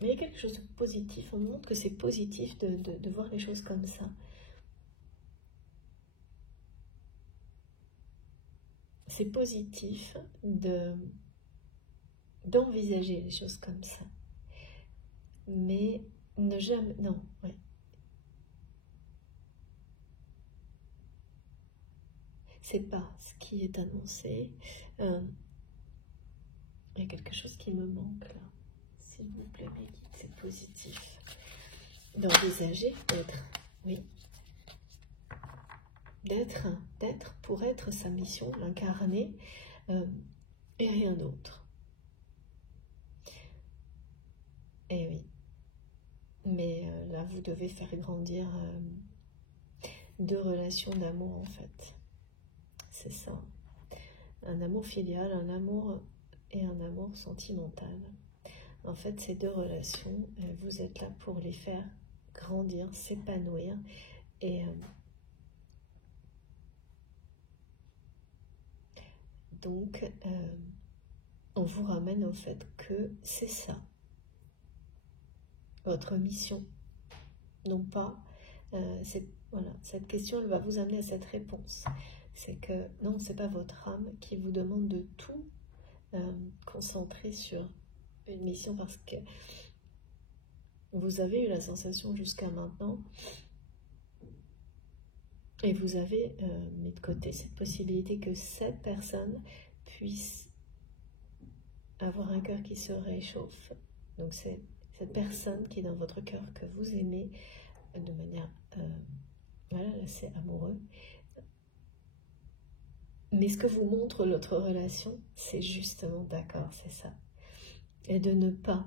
il y a quelque chose de positif. On montre que c'est positif de voir les choses comme ça. C'est positif d'envisager les choses comme ça. Mais ne jamais... Non, ouais. C'est pas ce qui est annoncé. Il y a quelque chose qui me manque là. S'il vous plaît, mes guides, c'est positif. D'envisager d'être, oui. D'être pour être sa mission, l'incarner, et rien d'autre. Et oui. Mais là, vous devez faire grandir 2 relations d'amour, en fait. C'est ça. Un amour filial, un amour et un amour sentimental. En fait, ces 2 relations, vous êtes là pour les faire grandir, s'épanouir. Et donc, on vous ramène au fait que c'est ça. Votre mission. Non pas... voilà, cette question, elle va vous amener à cette réponse. C'est que, non, c'est pas votre âme qui vous demande de tout concentrer sur une mission parce que vous avez eu la sensation jusqu'à maintenant et vous avez mis de côté cette possibilité que cette personne puisse avoir un cœur qui se réchauffe. Donc c'est cette personne qui est dans votre cœur que vous aimez de manière voilà, c'est amoureux. Mais ce que vous montre l'autre relation, c'est justement d'accord, c'est ça. Et de ne pas,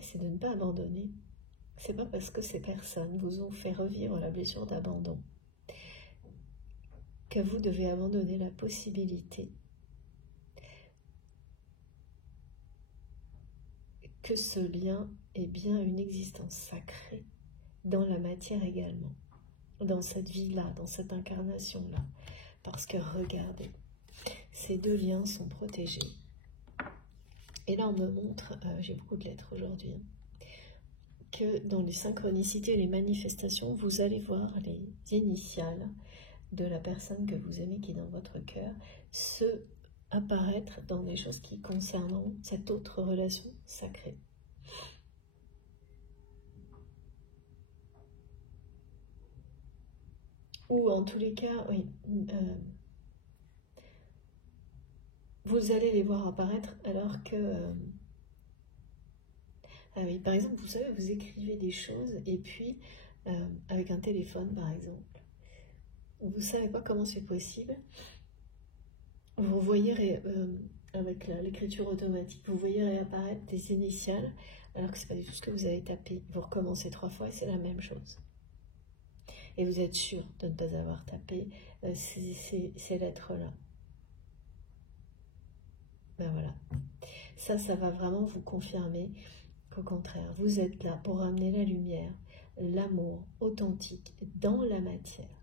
c'est de ne pas abandonner. C'est pas parce que ces personnes vous ont fait revivre la blessure d'abandon que vous devez abandonner la possibilité que ce lien ait bien une existence sacrée dans la matière également, dans cette vie-là, dans cette incarnation-là. Parce que regardez, ces 2 liens sont protégés. Et là, on me montre, j'ai beaucoup de lettres aujourd'hui, que dans les synchronicités, les manifestations, vous allez voir les initiales de la personne que vous aimez qui est dans votre cœur se apparaître dans des choses qui concernent cette autre relation sacrée. Ou en tous les cas, oui, vous allez les voir apparaître alors que... ah oui, par exemple, vous savez, vous écrivez des choses et puis, avec un téléphone par exemple, vous ne savez pas comment c'est possible, vous voyez, avec l'écriture automatique, vous voyez réapparaître des initiales alors que ce n'est pas du tout ce que vous avez tapé. Vous recommencez 3 fois et c'est la même chose. Et vous êtes sûr de ne pas avoir tapé ces lettres-là. Ben voilà. Ça va vraiment vous confirmer qu'au contraire, vous êtes là pour ramener la lumière, l'amour authentique dans la matière.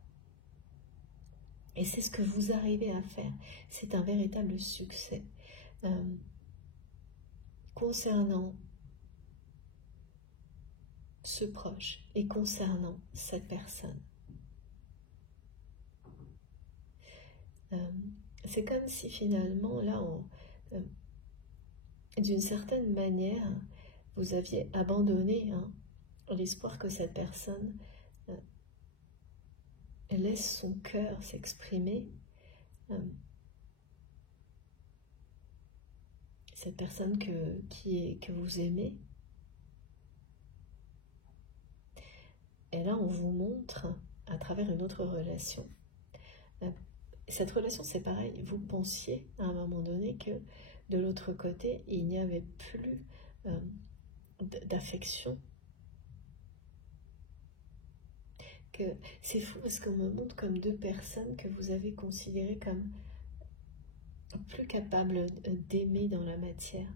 Et c'est ce que vous arrivez à faire. C'est un véritable succès. Concernant ce proche et concernant cette personne. C'est comme si finalement, là, d'une certaine manière, vous aviez abandonné l'espoir que cette personne laisse son cœur s'exprimer. Cette personne que vous aimez. Et là, on vous montre, à travers une autre relation, cette relation, c'est pareil. Vous pensiez, à un moment donné, que de l'autre côté, il n'y avait plus d'affection. C'est fou parce qu'on me montre comme deux personnes que vous avez considérées comme plus capables d'aimer dans la matière,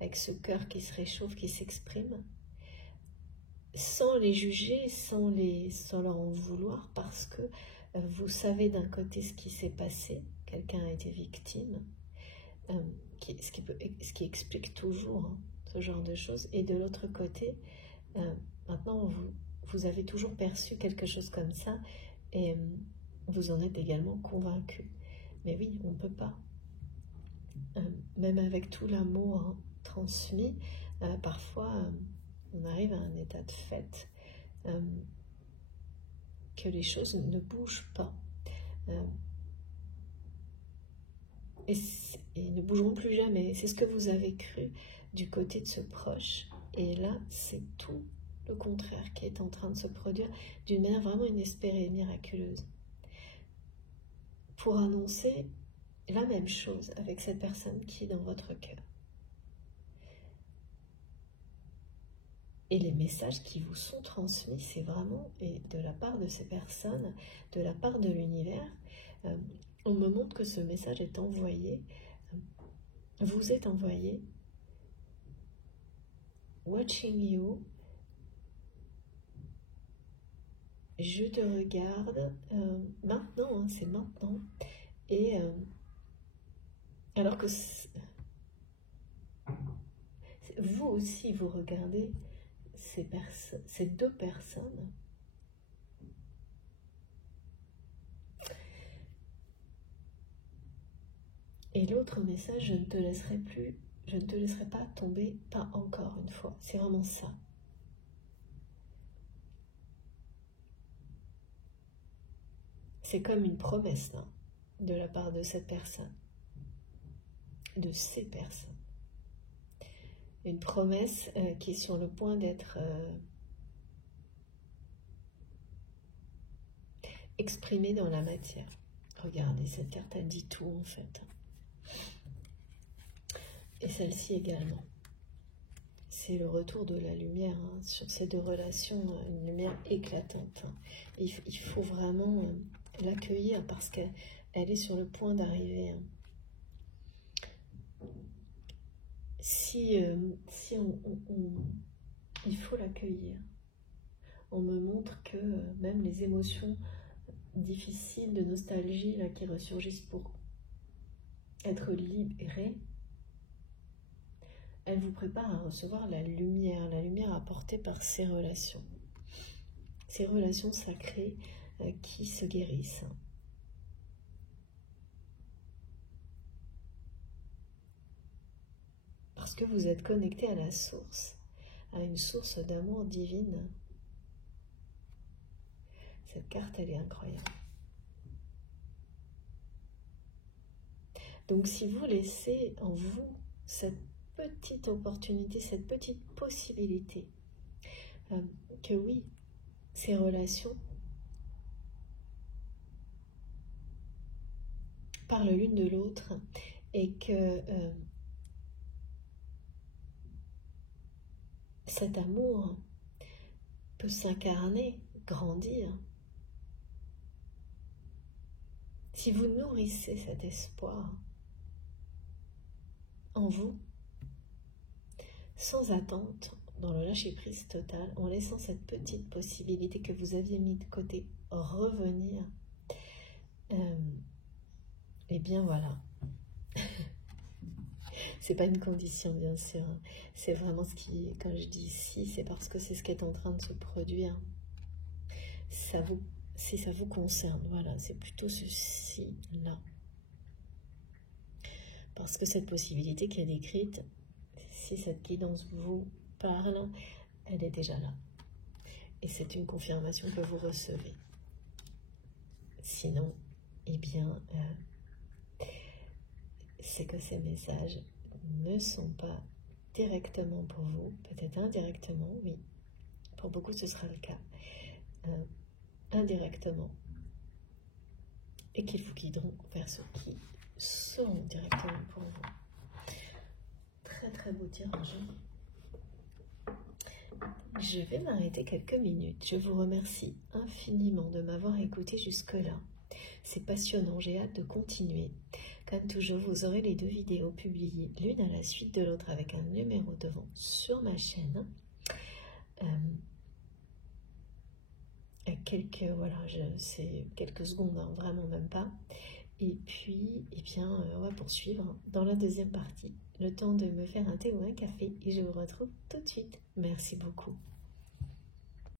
avec ce cœur qui se réchauffe, qui s'exprime, sans les juger, sans leur en vouloir, parce que vous savez d'un côté ce qui s'est passé, quelqu'un a été victime, ce qui explique toujours ce genre de choses, et de l'autre côté, maintenant vous avez toujours perçu quelque chose comme ça, et vous en êtes également convaincu. Mais oui, on ne peut pas. Même avec tout l'amour transmis, parfois on arrive à un état de fait que les choses ne bougent pas. Et ne bougeront plus jamais. C'est ce que vous avez cru du côté de ce proche. Et là, c'est tout le contraire qui est en train de se produire d'une manière vraiment inespérée et miraculeuse. Pour annoncer la même chose avec cette personne qui est dans votre cœur. Et les messages qui vous sont transmis, c'est vraiment et de la part de ces personnes, de la part de l'univers. On me montre que ce message est envoyé, vous êtes envoyé, watching you, je te regarde, maintenant, c'est maintenant, et alors que vous aussi vous regardez ces deux personnes. Et l'autre message, je ne te laisserai pas tomber, pas encore une fois. C'est vraiment ça. C'est comme une promesse là, de la part de cette personne, de ces personnes. Une promesse qui est sur le point d'être exprimée dans la matière. Regardez, cette carte, elle dit tout en fait. Et celle-ci également. C'est le retour de la lumière sur ces deux relations, une lumière éclatante. Il faut vraiment l'accueillir parce qu'elle est sur le point d'arriver. Il faut l'accueillir. On me montre que même les émotions difficiles de nostalgie là, qui ressurgissent pour être libérées, elles vous préparent à recevoir la lumière apportée par ces relations sacrées qui se guérissent. Parce que vous êtes connecté à la source, à une source d'amour divine. Cette carte, elle est incroyable. Donc, si vous laissez en vous cette petite opportunité, cette petite possibilité, que oui, ces relations parlent l'une de l'autre et que cet amour peut s'incarner, grandir. Si vous nourrissez cet espoir en vous, sans attente, dans le lâcher-prise total, en laissant cette petite possibilité que vous aviez mis de côté revenir, et bien voilà. C'est pas une condition, bien sûr. C'est vraiment ce qui, quand je dis si, c'est parce que c'est ce qui est en train de se produire. Si ça vous concerne, voilà, c'est plutôt ceci-là. Parce que cette possibilité qui est décrite, si cette guidance vous parle, elle est déjà là. Et c'est une confirmation que vous recevez. Sinon, eh bien, c'est que ces messages ne sont pas directement pour vous, peut-être indirectement, oui. Pour beaucoup, ce sera le cas. Indirectement. Et qu'ils vous guideront vers ceux qui seront directement pour vous. très très beau tirage. Je vais m'arrêter quelques minutes. Je vous remercie infiniment de m'avoir écouté jusque-là. C'est passionnant, j'ai hâte de continuer. Comme toujours, vous aurez les 2 vidéos publiées l'une à la suite de l'autre avec un numéro devant sur ma chaîne. C'est quelques secondes, hein, vraiment même pas. Et puis, eh bien, on va poursuivre dans la deuxième partie. Le temps de me faire un thé ou un café et je vous retrouve tout de suite. Merci beaucoup.